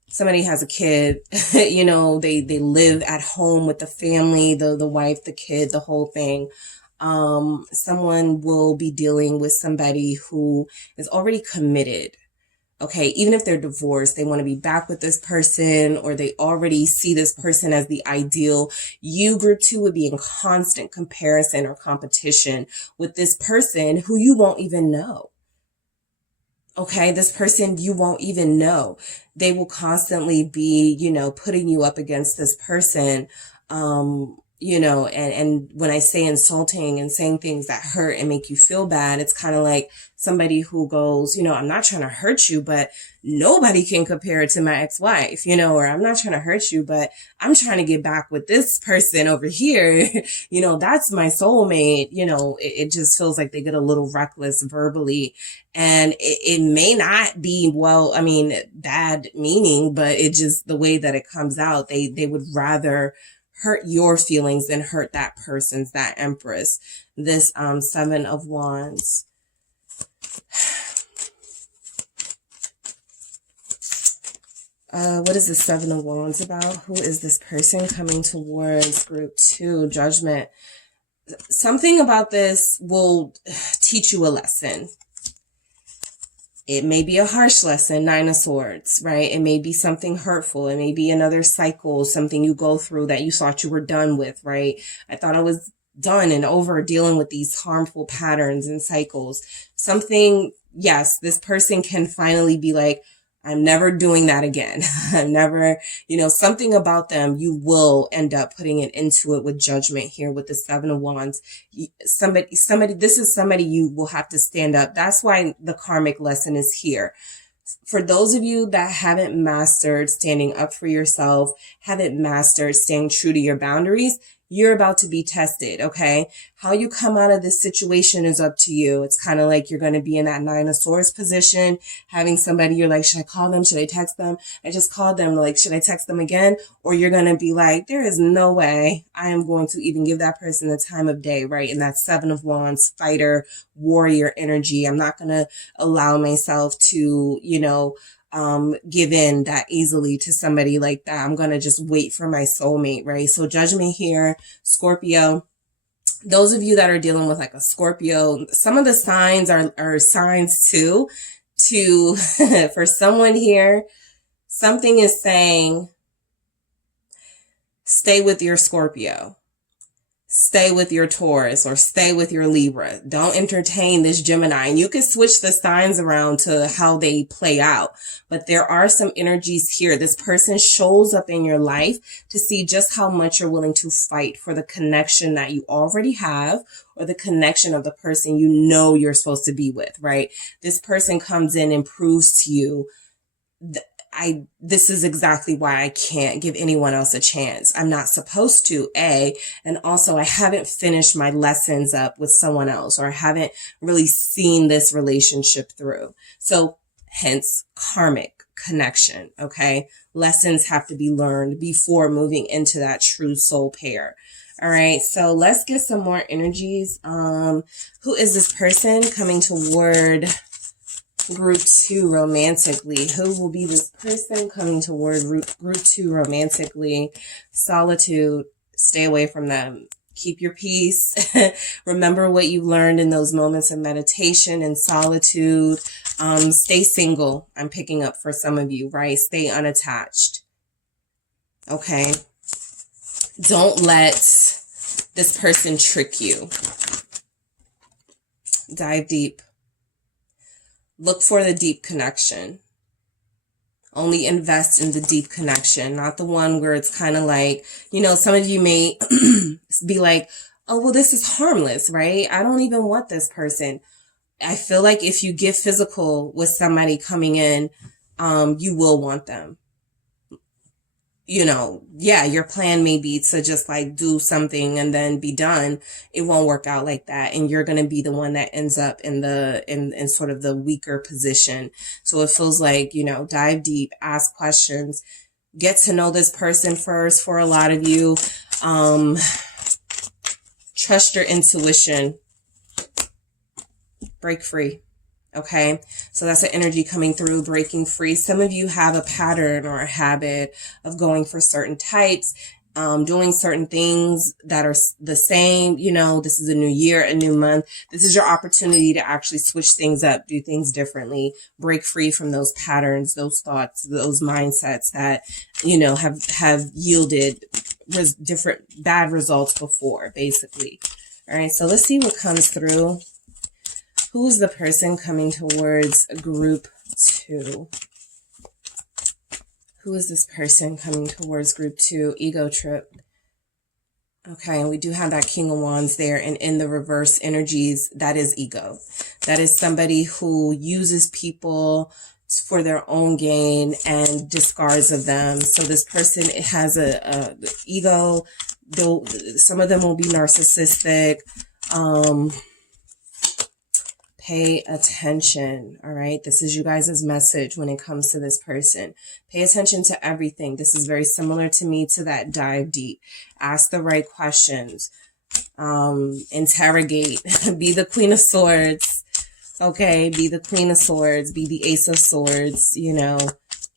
Somebody has a kid. You know, they live at home with the family, the wife, the kid, the whole thing. Someone will be dealing with somebody who is already committed. Okay, even if they're divorced, they want to be back with this person or they already see this person as the ideal. You, group 2, would be in constant comparison or competition with this person who you won't even know. Okay, this person you won't even know. They will constantly be, you know, putting you up against this person. You know, and when I say insulting and saying things that hurt and make you feel bad, it's kind of like somebody who goes, you know, I'm not trying to hurt you, but nobody can compare it to my ex-wife, you know, or I'm not trying to hurt you, but I'm trying to get back with this person over here. You know, that's my soulmate. You know, it just feels like they get a little reckless verbally and it may not be, well, I mean, bad meaning, but it just the way that it comes out, they would rather hurt your feelings than hurt that person's, that Empress. This 7 of Wands. What is the 7 of Wands about? Who is this person coming towards group 2? Judgment. Something about this will teach you a lesson. It may be a harsh lesson, 9 of Swords, right? It may be something hurtful. It may be another cycle, something you go through that you thought you were done with, right? I thought I was done and over dealing with these harmful patterns and cycles. Something, yes, this person can finally be like, I'm never doing that again. I'm never, you know, something about them, you will end up putting it into it with Judgment here with the 7 of Wands. Somebody, this is somebody you will have to stand up. That's why the karmic lesson is here. For those of you that haven't mastered standing up for yourself, haven't mastered staying true to your boundaries, you're about to be tested, okay? How you come out of this situation is up to you. It's kind of like you're going to be in that 9 of Swords position, having somebody, you're like, should I call them? Should I text them? I just called them. Like, should I text them again? Or you're going to be like, there is no way I am going to even give that person the time of day, right? And that 7 of Wands, fighter, warrior energy. I'm not going to allow myself to, you know, give in that easily to somebody like that. I'm going to just wait for my soulmate, right? So Judgment here, Scorpio. Those of you that are dealing with like a Scorpio, some of the signs are signs too, for someone here, something is saying, stay with your Scorpio. Stay with your Taurus or stay with your Libra. Don't entertain this Gemini. And you can switch the signs around to how they play out. But there are some energies here. This person shows up in your life to see just how much you're willing to fight for the connection that you already have or the connection of the person you know you're supposed to be with, right? This person comes in and proves to you this is exactly why I can't give anyone else a chance. I'm not supposed to, A, and also I haven't finished my lessons up with someone else, or I haven't really seen this relationship through. So hence karmic connection, okay? Lessons have to be learned before moving into that true soul pair. All right, so let's get some more energies. Who is this person coming toward group 2 romantically? Who will be this person coming toward group 2 romantically? Solitude, Stay away from them. Keep your peace. Remember what you learned in those moments of meditation and solitude. Stay single. I'm picking up for some of you, right? Stay unattached. Okay. Don't let this person trick you. Dive deep. Look for the deep connection. Only invest in the deep connection, not the one where it's kind of like, you know, some of you may be like, oh, well, this is harmless, right? I don't even want this person. I feel like if you get physical with somebody coming in, you will want them. You know, yeah, your plan may be to just like do something and then be done. It won't work out like that. And you're going to be the one that ends up in sort of the weaker position. So it feels like, you know, dive deep, ask questions, get to know this person first for a lot of you. Trust your intuition, break free. Okay, so that's the energy coming through, breaking free. Some of you have a pattern or a habit of going for certain types, doing certain things that are the same. You know, this is a new year, a new month. This is your opportunity to actually switch things up, do things differently, break free from those patterns, those thoughts, those mindsets that, you know, have yielded different bad results before, basically. All right, so let's see what comes through. Who's the person coming towards group 2? Who is this person coming towards group 2? Ego trip. Okay, and we do have that King of Wands there. And in the reverse energies, that is ego. That is somebody who uses people for their own gain and discards of them. So this person has a ego. Some of them will be narcissistic. Pay attention, all right? This is you guys' message when it comes to this person. Pay attention to everything. This is very similar to me to that dive deep. Ask the right questions. Interrogate. Be the Queen of Swords, okay? Be the Queen of Swords. Be the Ace of Swords, you know.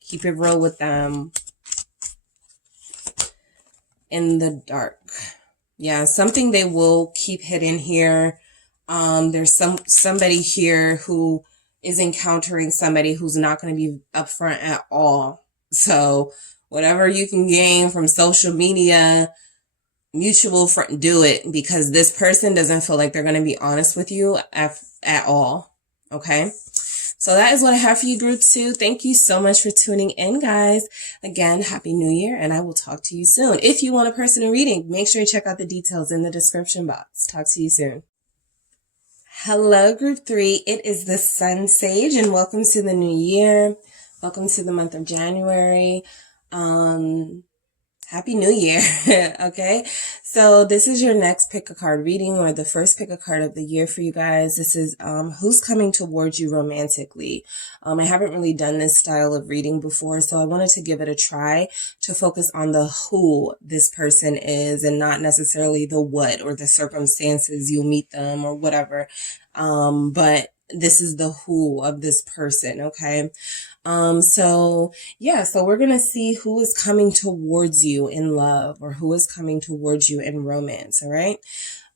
Keep it real with them. In the dark. Yeah, something they will keep hidden here. There's somebody here who is encountering somebody who's not going to be upfront at all. So whatever you can gain from social media, mutual front, do it, because this person doesn't feel like they're going to be honest with you at all. Okay. So that is what I have for you, group 2. Thank you so much for tuning in, guys. Again, Happy New Year, and I will talk to you soon. If you want a personal reading, make sure you check out the details in the description box. Talk to you soon. Hello, group 3. It is the SunSage, and welcome to the new year. Welcome to the month of January. Happy New Year. Okay. So this is your next pick a card reading, or the first pick a card of the year for you guys. This is, who's coming towards you romantically. I haven't really done this style of reading before, so I wanted to give it a try to focus on the who this person is and not necessarily the what or the circumstances you'll meet them or whatever. But this is the who of this person. Okay. So we're going to see who is coming towards you in love, or who is coming towards you in romance. All right.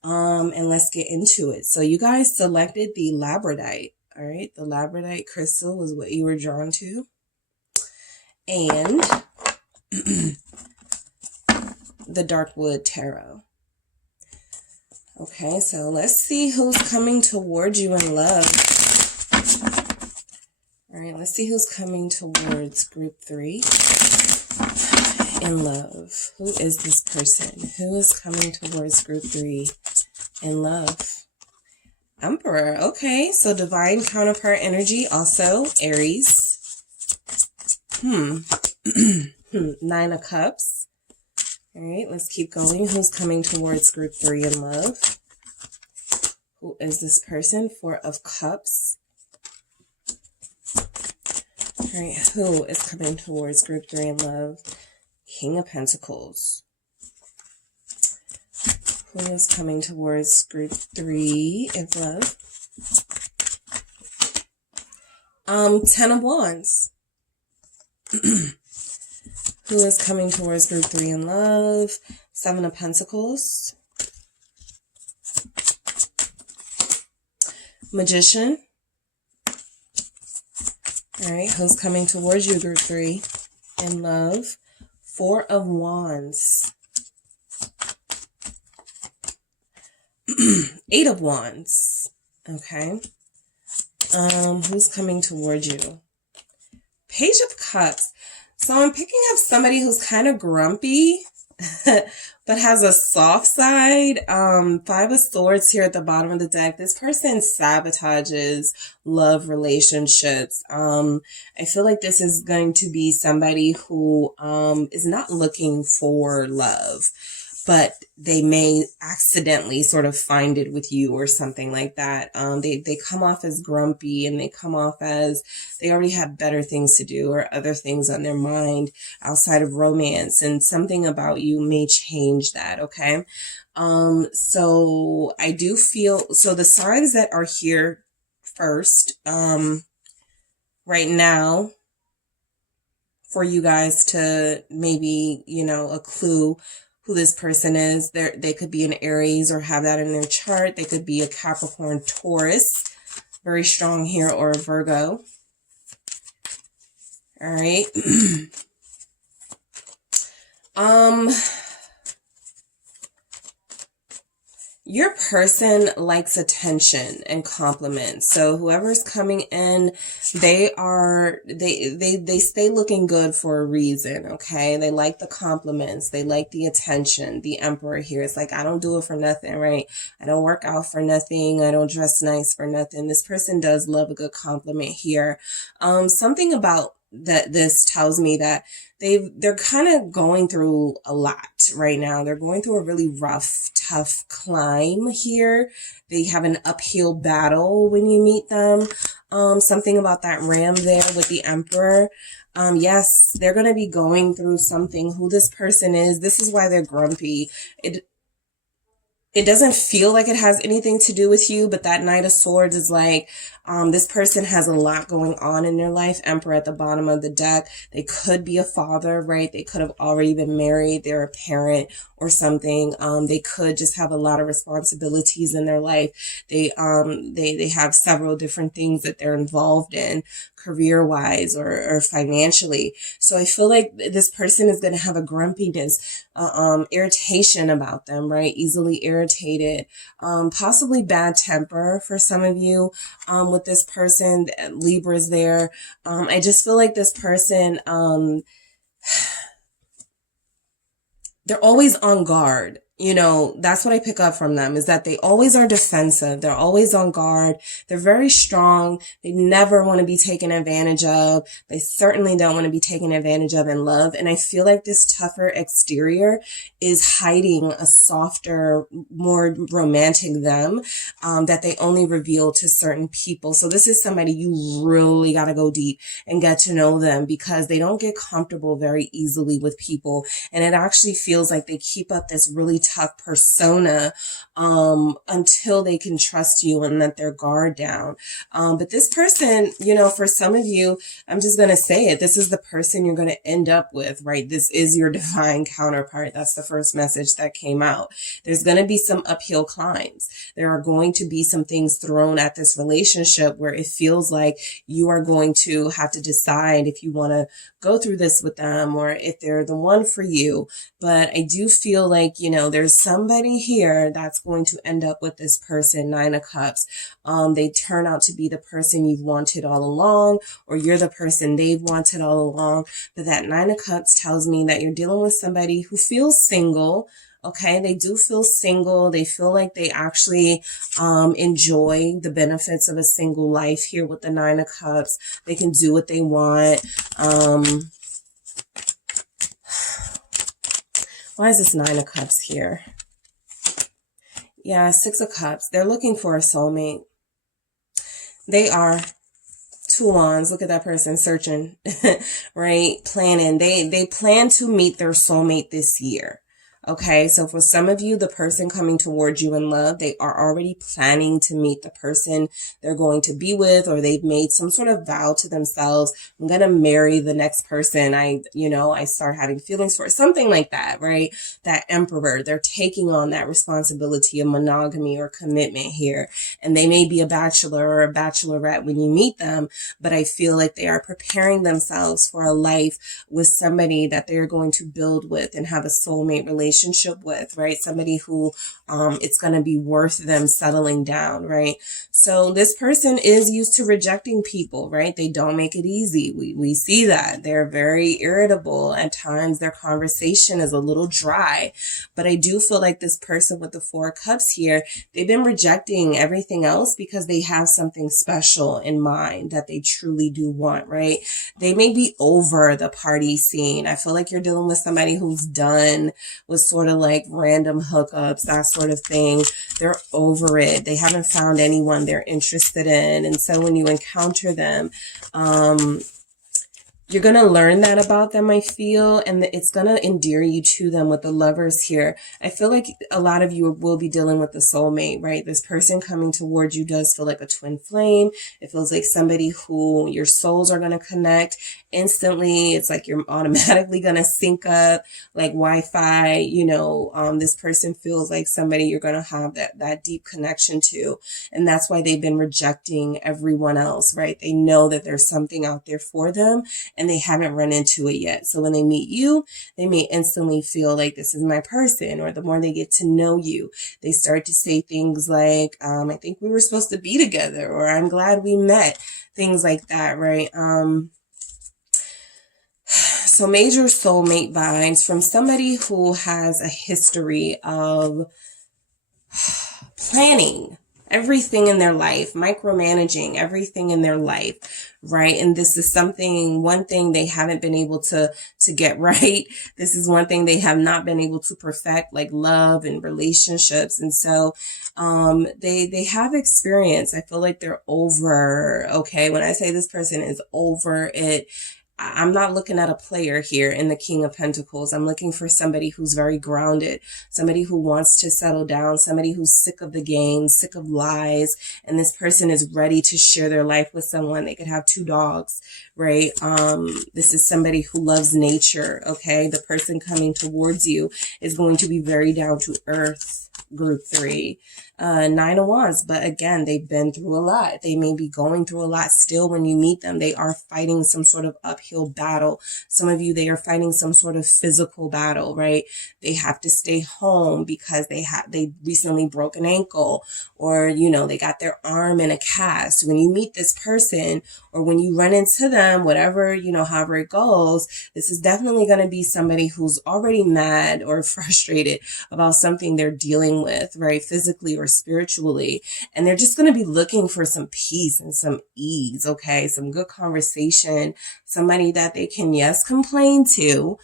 And let's get into it. So you guys selected the labradorite. All right. The labradorite crystal was what you were drawn to. And the Darkwood Tarot. Okay. So let's see who's coming towards you in love. All right, let's see who's coming towards group 3 in love. Who is this person? Who is coming towards group 3 in love? Emperor. Okay, so divine counterpart energy, also Aries. 9 of Cups. All right, let's keep going. Who's coming towards group 3 in love? Who is this person? 4 of Cups. All right, who is coming towards group 3 in love? King of Pentacles. Who is coming towards group 3 in love? 10 of Wands. Who is coming towards group 3 in love? Seven of Pentacles. Magician. All right, who's coming towards you, group 3? In love. Four of Wands. Eight of Wands. Okay. Who's coming towards you? Page of Cups. So I'm picking up somebody who's kind of grumpy, but has a soft side. Five of Swords here at the bottom of the deck. This person sabotages love relationships. I feel like this is going to be somebody who is not looking for love, but they may accidentally sort of find it with you or something like that. They come off as grumpy, and they come off as they already have better things to do or other things on their mind outside of romance, and something about you may change that, okay? So I do feel, so the signs that are here first, right now, for you guys to maybe, you know, a clue who this person is. They could be an Aries or have that in their chart. They could be a Capricorn, Taurus, very strong here, or a Virgo. All right. Your person likes attention and compliments. So whoever's coming in, they stay looking good for a reason, okay? They like the compliments. They like the attention. The Emperor here is like, I don't do it for nothing, right? I don't work out for nothing. I don't dress nice for nothing. This person does love a good compliment here. Something about that this tells me that they're kind of going through a lot right now. They're going through a really rough, tough climb here. They have an uphill battle when you meet them. Something about that ram there with the Emperor. Yes, they're going to be going through something. Who this person is, this is why they're grumpy. It doesn't feel like it has anything to do with you, but that Knight of Swords is like, this person has a lot going on in their life. Emperor at the bottom of the deck. They could be a father, right? They could have already been married. They're a parent or something. They could just have a lot of responsibilities in their life. They have several different things that they're involved in, career-wise or financially. So I feel like this person is going to have a grumpiness, irritation about them, right? Easily irritated, possibly bad temper for some of you, with this person. Libra's there. I just feel like this person, they're always on guard. You know, that's what I pick up from them, is that they always are defensive. They're always on guard. They're very strong. They never want to be taken advantage of. They certainly don't want to be taken advantage of in love. And I feel like this tougher exterior is hiding a softer, more romantic them, that they only reveal to certain people. So this is somebody you really got to go deep and get to know them, because they don't get comfortable very easily with people. And it actually feels like they keep up this really tough persona until they can trust you and let their guard down. But this person, you know, for some of you, I'm just going to say it, this is the person you're going to end up with, right? This is your divine counterpart. That's the first message that came out. There's going to be some uphill climbs. There are going to be some things thrown at this relationship where it feels like you are going to have to decide if you want to go through this with them or if they're the one for you. But I do feel like, you know, there's somebody here that's going to end up with this person, Nine of Cups. They turn out to be the person you've wanted all along, or you're the person they've wanted all along. But that Nine of Cups tells me that you're dealing with somebody who feels single. Okay, they do feel single. They feel like they actually enjoy the benefits of a single life here with the Nine of Cups. They can do what they want. Why is this Nine of Cups here? Yeah, Six of Cups. They're looking for a soulmate. They are. Two Wands. Look at that person searching, right? Planning. They plan to meet their soulmate this year. Okay, so for some of you, the person coming towards you in love, they are already planning to meet the person they're going to be with, or they've made some sort of vow to themselves. I'm going to marry the next person I start having feelings for, something like that, right? That emperor, they're taking on that responsibility of monogamy or commitment here. And they may be a bachelor or a bachelorette when you meet them, but I feel like they are preparing themselves for a life with somebody that they're going to build with and have a soulmate relationship with, right? Somebody who it's going to be worth them settling down, right? So this person is used to rejecting people, right? They don't make it easy. We see that. They're very irritable. At times their conversation is a little dry, but I do feel like this person with the Four of Cups here, they've been rejecting everything else because they have something special in mind that they truly do want, right? They may be over the party scene. I feel like you're dealing with somebody who's done with sort of like random hookups, that sort of thing. They're over it. They haven't found anyone they're interested in. And so when you encounter them, you're going to learn that about them, I feel, and it's going to endear you to them with the Lovers here. I feel like a lot of you will be dealing with the soulmate, right? This person coming towards you does feel like a twin flame. It feels like somebody who your souls are going to connect instantly. It's like you're automatically going to sync up like Wi-Fi. This person feels like somebody you're going to have that deep connection to. And that's why they've been rejecting everyone else, right? They know that there's something out there for them, and they haven't run into it yet. So when they meet you, they may instantly feel like this is my person, or the more they get to know you, they start to say things like, I think we were supposed to be together, or I'm glad we met, things like that, right? So major soulmate vibes from somebody who has a history of planning everything in their life, micromanaging everything in their life, right? And this is one thing they haven't been able to get right. This is one thing they have not been able to perfect, like love and relationships. And so they have experience. I feel like they're over, okay? When I say this person is over it, I'm not looking at a player here in the King of Pentacles. I'm looking for somebody who's very grounded, somebody who wants to settle down, somebody who's sick of the games, sick of lies, and this person is ready to share their life with someone. They could have 2 dogs, right? This is somebody who loves nature, okay? The person coming towards you is going to be very down to earth. Group 3, 9 of Wands. But again, they've been through a lot. They may be going through a lot still. When you meet them, they are fighting some sort of uphill battle. Some of you, they are fighting some sort of physical battle, right? They have to stay home because they recently broke an ankle, or, they got their arm in a cast. When you meet this person, or when you run into them, whatever, however it goes, this is definitely going to be somebody who's already mad or frustrated about something they're dealing with, right? Physically or spiritually. And they're just going to be looking for some peace and some ease, okay? Some good conversation, somebody that they can, yes, complain to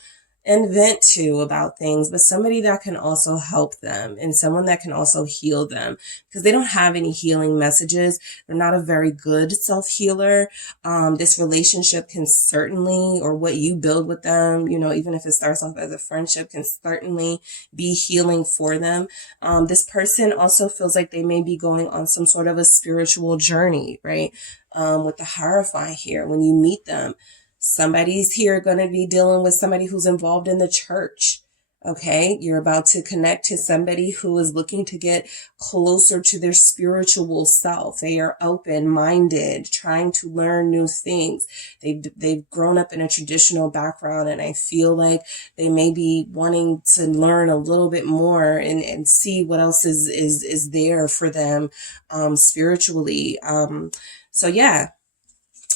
and vent to about things, but somebody that can also help them, and someone that can also heal them, because they don't have any healing messages. They're not a very good self-healer. This relationship can certainly, or what you build with them, even if it starts off as a friendship, can certainly be healing for them. This person also feels like they may be going on some sort of a spiritual journey, right? With the Hierophant here, when you meet them, somebody's here going to be dealing with somebody who's involved in the church. Okay, you're about to connect to somebody who is looking to get closer to their spiritual self. They are open-minded, trying to learn new things. They've grown up in a traditional background, and I feel like they may be wanting to learn a little bit more and see what else is there for them spiritually. So yeah.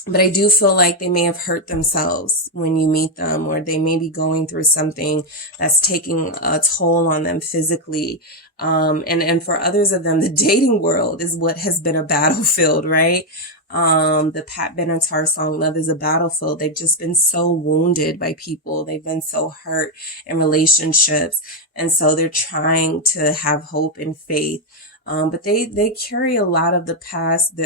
But I do feel like they may have hurt themselves when you meet them, or they may be going through something that's taking a toll on them physically. And for others of them, the dating world is what has been a battlefield, right? The Pat Benatar song, Love is a Battlefield. They've just been so wounded by people. They've been so hurt in relationships. And so they're trying to have hope and faith. But they carry a lot of the past,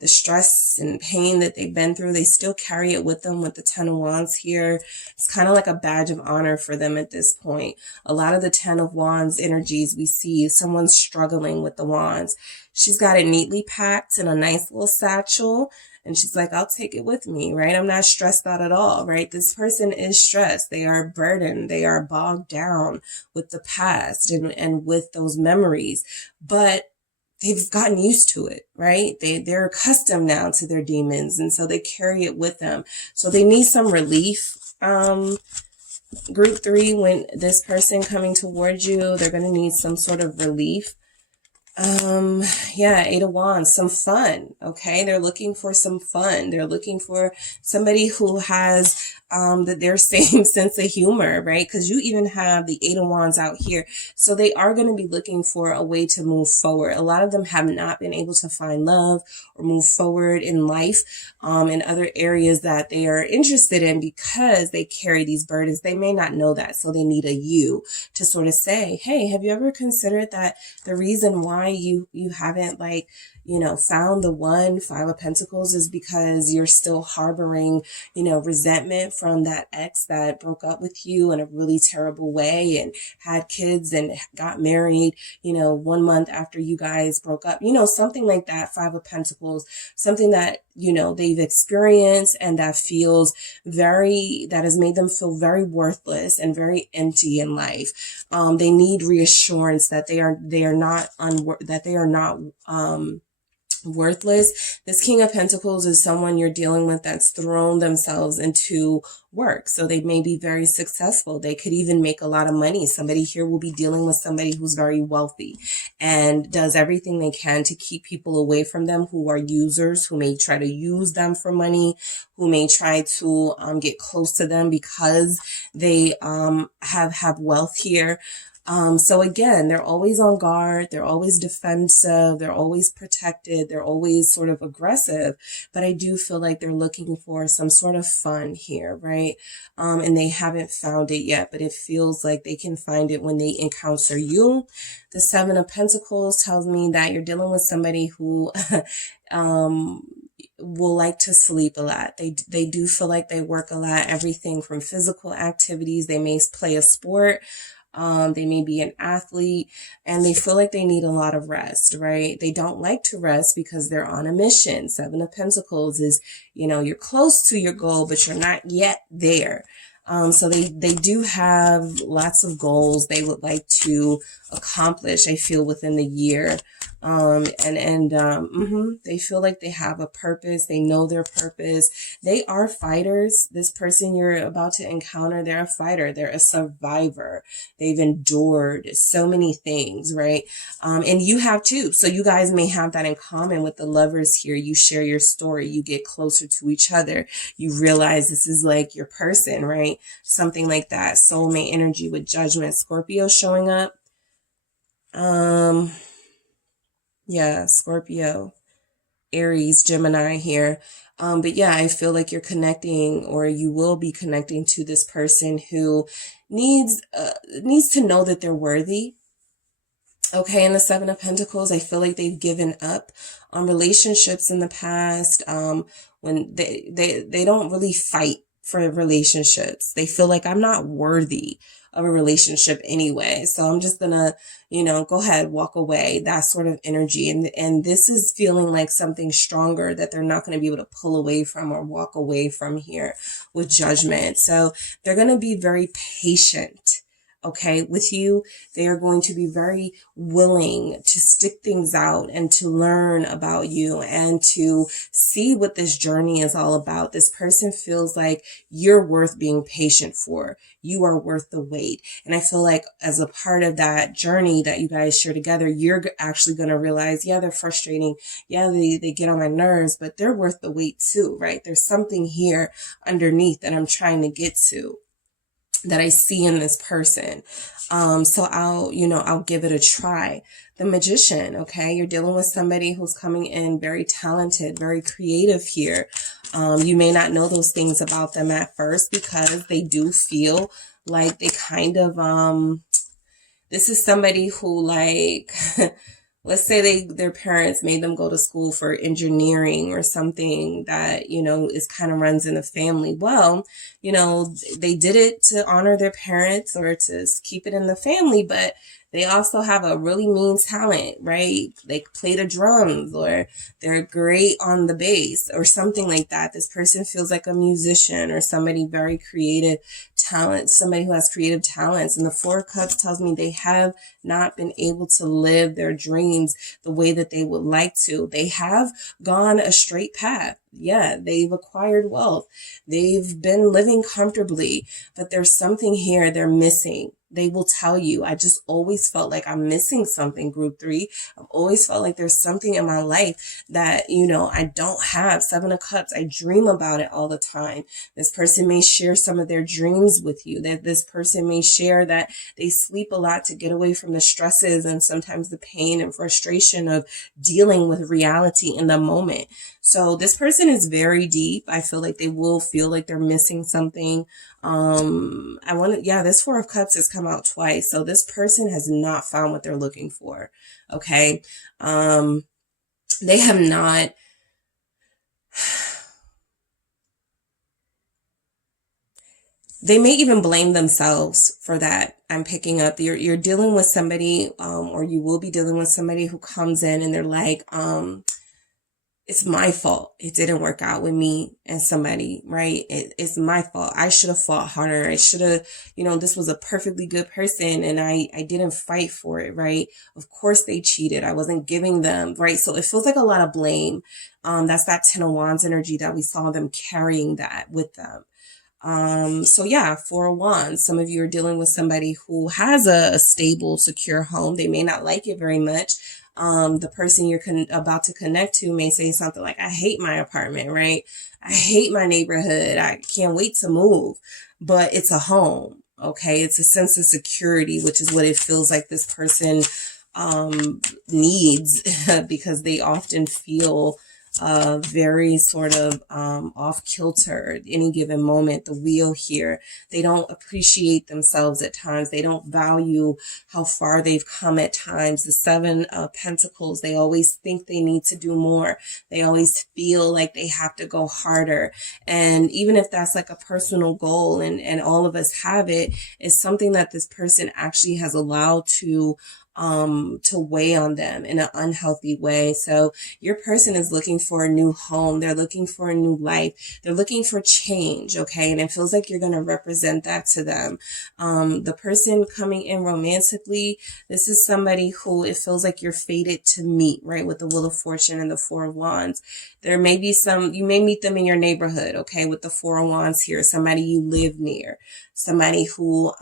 the the stress and pain that they've been through, they still carry it with them with the Ten of Wands here. It's kind of like a badge of honor for them at this point. A lot of the Ten of Wands energies we see, someone's struggling with the wands. She's got it neatly packed in a nice little satchel. And she's like, I'll take it with me, right? I'm not stressed out at all, right? This person is stressed. They are burdened. They are bogged down with the past and with those memories. But they've gotten used to it, right? They're accustomed now to their demons. And so they carry it with them. So they need some relief. Group 3, when this person coming towards you, they're going to need some sort of relief. Yeah, 8 of Wands, some fun. Okay. They're looking for some fun. They're looking for somebody who has, their same sense of humor, right? Because you even have the 8 of Wands out here. So they are going to be looking for a way to move forward. A lot of them have not been able to find love or move forward in life, in other areas that they are interested in because they carry these burdens. They may not know that. So they need a you to sort of say, hey, have you ever considered that the reason why you haven't found the one, 5 of Pentacles, is because you're still harboring, resentment from that ex that broke up with you in a really terrible way and had kids and got married, 1 month after you guys broke up, something like that. 5 of Pentacles, something that, they've experienced and that has made them feel very worthless and very empty in life. They need reassurance that they are not worthless. This King of Pentacles is someone you're dealing with that's thrown themselves into work. So they may be very successful. They could even make a lot of money. Somebody here will be dealing with somebody who's very wealthy and does everything they can to keep people away from them who are users, who may try to use them for money, who may try to get close to them because they have wealth here. So again, they're always on guard. They're always defensive. They're always protected. They're always sort of aggressive, but I do feel like they're looking for some sort of fun here, right? And they haven't found it yet, but it feels like they can find it when they encounter you. The 7 of Pentacles tells me that you're dealing with somebody who, will like to sleep a lot. They do feel like they work a lot, everything from physical activities. They may play a sport. They may be an athlete and they feel like they need a lot of rest, right? They don't like to rest because they're on a mission. 7 of Pentacles is, you're close to your goal, but you're not yet there. So they do have lots of goals they would like to accomplish, I feel, within the year. They feel like they have a purpose. They know their purpose. They are fighters. This person you're about to encounter, they're a fighter. They're a survivor. They've endured so many things, right? And you have too. So you guys may have that in common with the lovers here. You share your story. You get closer to each other. You realize this is like your person, right? Something like that. Soulmate energy with Judgment. Scorpio showing up. Yeah, Scorpio, Aries, Gemini here. But yeah, I feel like you're connecting, or you will be connecting to this person who needs to know that they're worthy. Okay, in the 7 of Pentacles, I feel like they've given up on relationships in the past. When they don't really fight for relationships. They feel like I'm not worthy of a relationship anyway. So I'm just gonna, go ahead, walk away, that sort of energy. And this is feeling like something stronger that they're not going to be able to pull away from or walk away from here with Judgment. So they're going to be very patient. Okay, with you, they are going to be very willing to stick things out and to learn about you and to see what this journey is all about. This person feels like you're worth being patient for. You are worth the wait. And I feel like as a part of that journey that you guys share together, you're actually going to realize, yeah, they're frustrating. Yeah, they get on my nerves, but they're worth the wait too, right? There's something here underneath that I'm trying to get to, that I see in this person. So I'll give it a try. The Magician, okay? You're dealing with somebody who's coming in very talented, very creative here. You may not know those things about them at first because they do feel like they kind of, this is somebody who let's say their parents made them go to school for engineering or something that, you know, is kind of runs in the family. Well, you know, they did it to honor their parents or to keep it in the family, but they also have a really mean talent, right? They play the drums or they're great on the bass or something like that. This person feels like a musician or somebody very creative talent, somebody who has creative talents. And the Four of Cups tells me they have not been able to live their dreams the way that they would like to. They have gone a straight path. Yeah, they've acquired wealth. They've been living comfortably, but there's something here they're missing. They will tell you, I just always felt like I'm missing something, group 3. I've always felt like there's something in my life that, you know, I don't have. 7 of Cups, I dream about it all the time. This person may share some of their dreams with you. That this person may share that they sleep a lot to get away from the stresses and sometimes the pain and frustration of dealing with reality in the moment. So this person is very deep. I feel like they will feel like they're missing something. This Four of Cups has come out twice. So this person has not found what they're looking for. Okay. They have not. They may even blame themselves for that. I'm picking up. You're dealing with somebody, or you will be dealing with somebody who comes in and they're like, it's my fault. It didn't work out with me and somebody, right? It's my fault. I should have fought harder. I should have, you know, this was a perfectly good person and I didn't fight for it, right? Of course they cheated. I wasn't giving them, right? So it feels like a lot of blame. That's that 10 of Wands energy that we saw them carrying that with them. Four of Wands. Some of you are dealing with somebody who has a stable, secure home. They may not like it very much. The person you're about to connect to may say something like, I hate my apartment, right? I hate my neighborhood. I can't wait to move, but it's a home. Okay. It's a sense of security, which is what it feels like this person, needs because they often feel very sort of off kilter at any given moment. The wheel here, they don't appreciate themselves at times. They don't value how far they've come at times. The 7 of Pentacles, they always think they need to do more. They always feel like they have to go harder. And even if that's like a personal goal and all of us have it, it's something that this person actually has allowed to weigh on them in an unhealthy way. So your person is looking for a new home. They're looking for a new life. They're looking for change. Okay. And it feels like you're going to represent that to them. The person coming in romantically, this is somebody who it feels like you're fated to meet, right? With the Wheel of Fortune and the 4 of Wands. There may be you may meet them in your neighborhood. Okay. With the 4 of Wands here, somebody you live near, somebody who,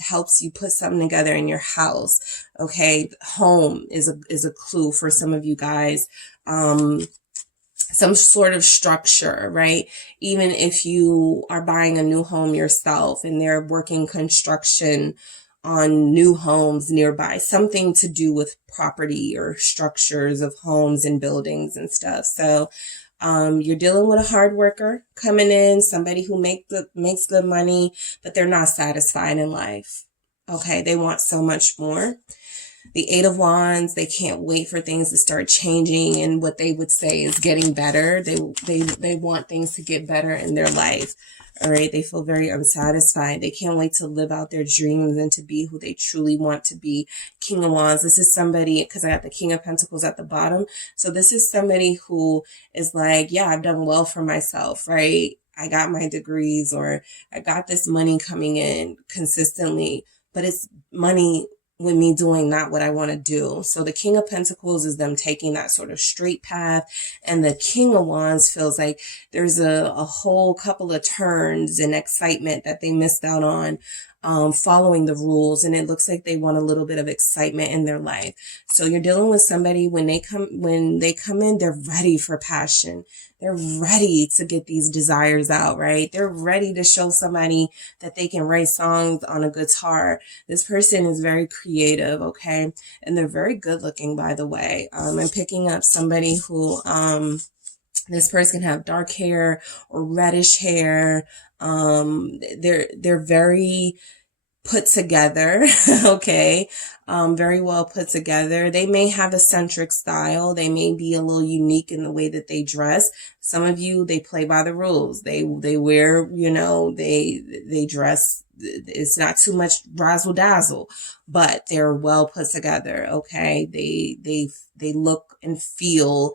helps you put something together in your house. Okay. Home is a clue for some of you guys. Some sort of structure, right? Even if you are buying a new home yourself and they're working construction on new homes nearby, something to do with property or structures of homes and buildings and stuff. So, you're dealing with a hard worker coming in, somebody who makes good money, but they're not satisfied in life. Okay. They want so much more. The 8 of Wands, they can't wait for things to start changing and what they would say is getting better. They want things to get better in their life. All right. They feel very unsatisfied. They can't wait to live out their dreams and to be who they truly want to be. King of Wands. This is somebody, because I got the King of Pentacles at the bottom. So this is somebody who is like, yeah, I've done well for myself, right? I got my degrees or I got this money coming in consistently, but it's money with me doing not what I want to do. So the King of Pentacles is them taking that sort of straight path. And the King of Wands feels like there's a whole couple of turns and excitement that they missed out on, following the rules. And it looks like they want a little bit of excitement in their life. So you're dealing with somebody when they come in, they're ready for passion. They're ready to get these desires out, right? They're ready to show somebody that they can write songs on a guitar. This person is very creative, okay? And they're very good looking, by the way. I'm picking up somebody who, this person can have dark hair or reddish hair. They're very put together, okay? Very well put together. They may have eccentric style. They may be a little unique in the way that they dress. Some of you, they play by the rules. They wear, you know, they dress. It's not too much razzle dazzle, but they're well put together. Okay. They look and feel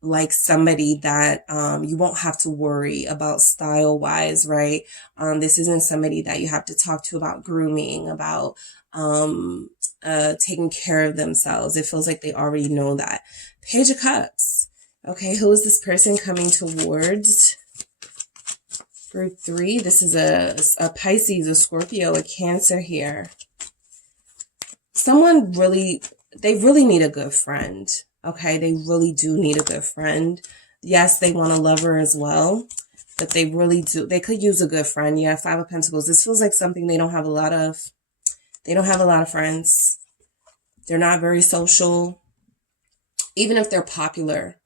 like somebody that you won't have to worry about style wise, right? This isn't somebody that you have to talk to about grooming, about taking care of themselves. It feels like they already know that. Page of Cups. Okay, who is this person coming towards? Group 3. This is a Pisces, a Scorpio, a Cancer here. Someone they really need a good friend. Okay, they really do need a good friend. Yes, they want a lover as well, but they really do. They could use a good friend. Yeah, 5 of Pentacles. This feels like something they don't have a lot of. They don't have a lot of friends. They're not very social. Even if they're popular,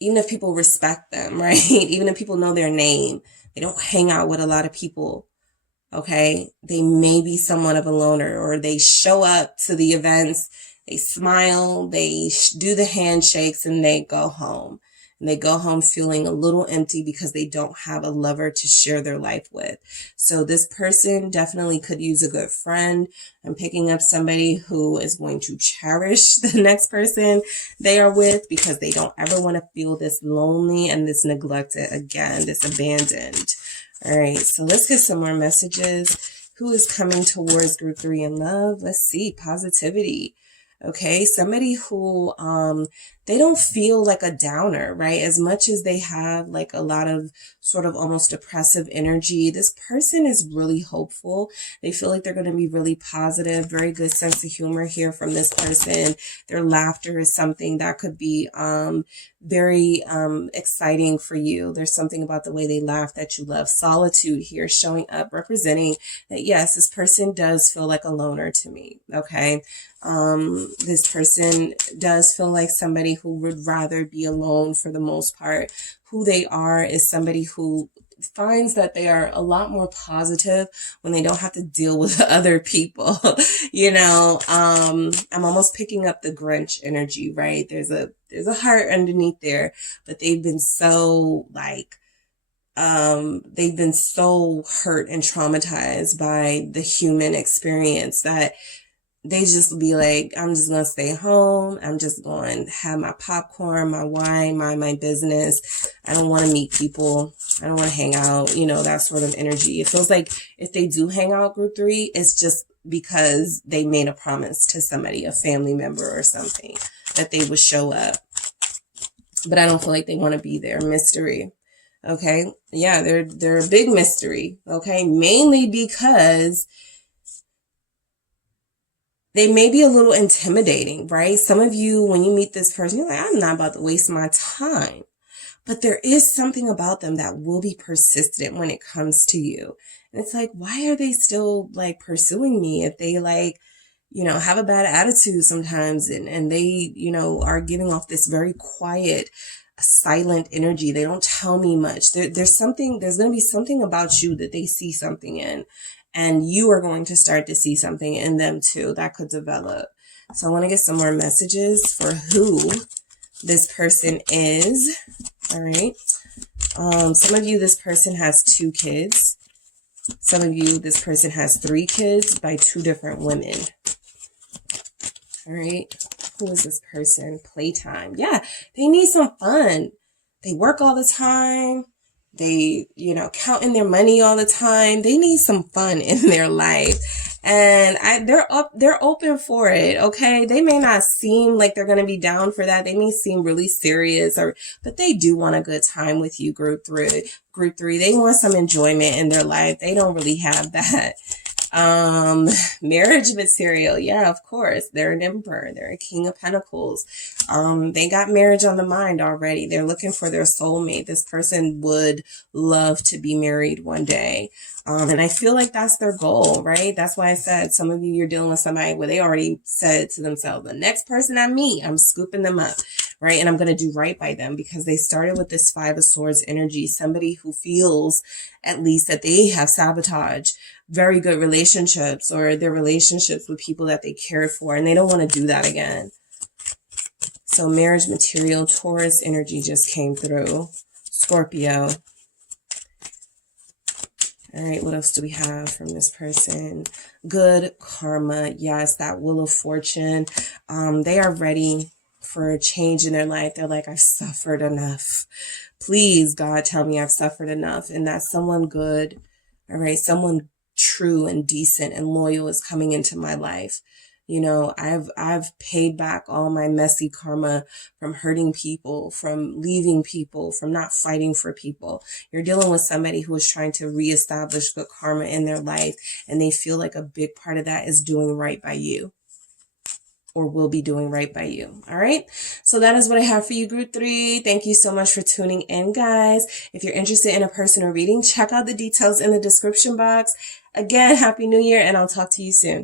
even if people respect them, right? Even if people know their name, they don't hang out with a lot of people. Okay, they may be somewhat of a loner, or they show up to the events, they smile, they do the handshakes, and they go home. And they go home feeling a little empty because they don't have a lover to share their life with. So this person definitely could use a good friend. I'm picking up somebody who is going to cherish the next person they are with, because they don't ever want to feel this lonely and this neglected again, this abandoned. All right, so let's get some more messages. Who is coming towards group 3 in love? Let's see. Positivity. Okay, somebody who they don't feel like a downer, right? As much as they have like a lot of sort of almost depressive energy, this person is really hopeful. They feel like they're going to be really positive. Very good sense of humor here from this person. Their laughter is something that could be very exciting for you. There's something about the way they laugh that you love. Solitude here showing up, representing that yes, this person does feel like a loner to me. Okay. This person does feel like somebody who would rather be alone for the most part. Who they are is somebody who finds that they are a lot more positive when they don't have to deal with other people. You know, I'm almost picking up the Grinch energy, right? There's a heart underneath there, but they've been so like, they've been so hurt and traumatized by the human experience that they just be like, I'm just going to stay home. I'm just going to have my popcorn, my wine, mind my business. I don't want to meet people. I don't want to hang out, you know, that sort of energy. It feels like if they do hang out group 3, it's just because they made a promise to somebody, a family member or something, that they would show up. But I don't feel like they want to be there. Mystery. Okay. Yeah, they're a big mystery. Okay. Mainly because they may be a little intimidating, right? Some of you, when you meet this person, you're like, I'm not about to waste my time. But there is something about them that will be persistent when it comes to you. And it's like, why are they still like pursuing me if they like, you know, have a bad attitude sometimes and they, you know, are giving off this very quiet, silent energy. They don't tell me much. There's going to be something about you that they see something in. And you are going to start to see something in them too that could develop. So I want to get some more messages for who this person is. All right. Some of you, this person has 2 kids. Some of you, this person has 3 kids by 2 different women. All right. Who is this person? Playtime. Yeah, they need some fun. They work all the time. They, you know, counting their money all the time. They need some fun in their life. And they're open for it. Okay. They may not seem like they're going to be down for that. They may seem really serious but they do want a good time with you. Group 3, they want some enjoyment in their life. They don't really have that. Marriage material. Yeah, of course. They're an emperor. They're a king of pentacles. They got marriage on the mind already. They're looking for their soulmate. This person would love to be married one day. And I feel like that's their goal, right? That's why I said some of you, you're dealing with somebody where they already said to themselves, the next person I meet, I'm scooping them up, right? And I'm going to do right by them because they started with this Five of Swords energy, somebody who feels at least that they have sabotaged very good relationships or their relationships with people that they cared for, and they don't want to do that again. So marriage material, Taurus energy just came through. Scorpio. All right, what else do we have from this person? Good karma. Yes, that Wheel of Fortune. They are ready for a change in their life. They're like, I've suffered enough. Please, God, tell me I've suffered enough. And that someone good, all right, someone true and decent and loyal is coming into my life. You know, I've paid back all my messy karma from hurting people, from leaving people, from not fighting for people. You're dealing with somebody who is trying to reestablish good karma in their life, and they feel like a big part of that is doing right by you, or will be doing right by you. All right. So that is what I have for you, group 3. Thank you so much for tuning in, guys. If you're interested in a personal reading, check out the details in the description box. Again, Happy New Year, and I'll talk to you soon.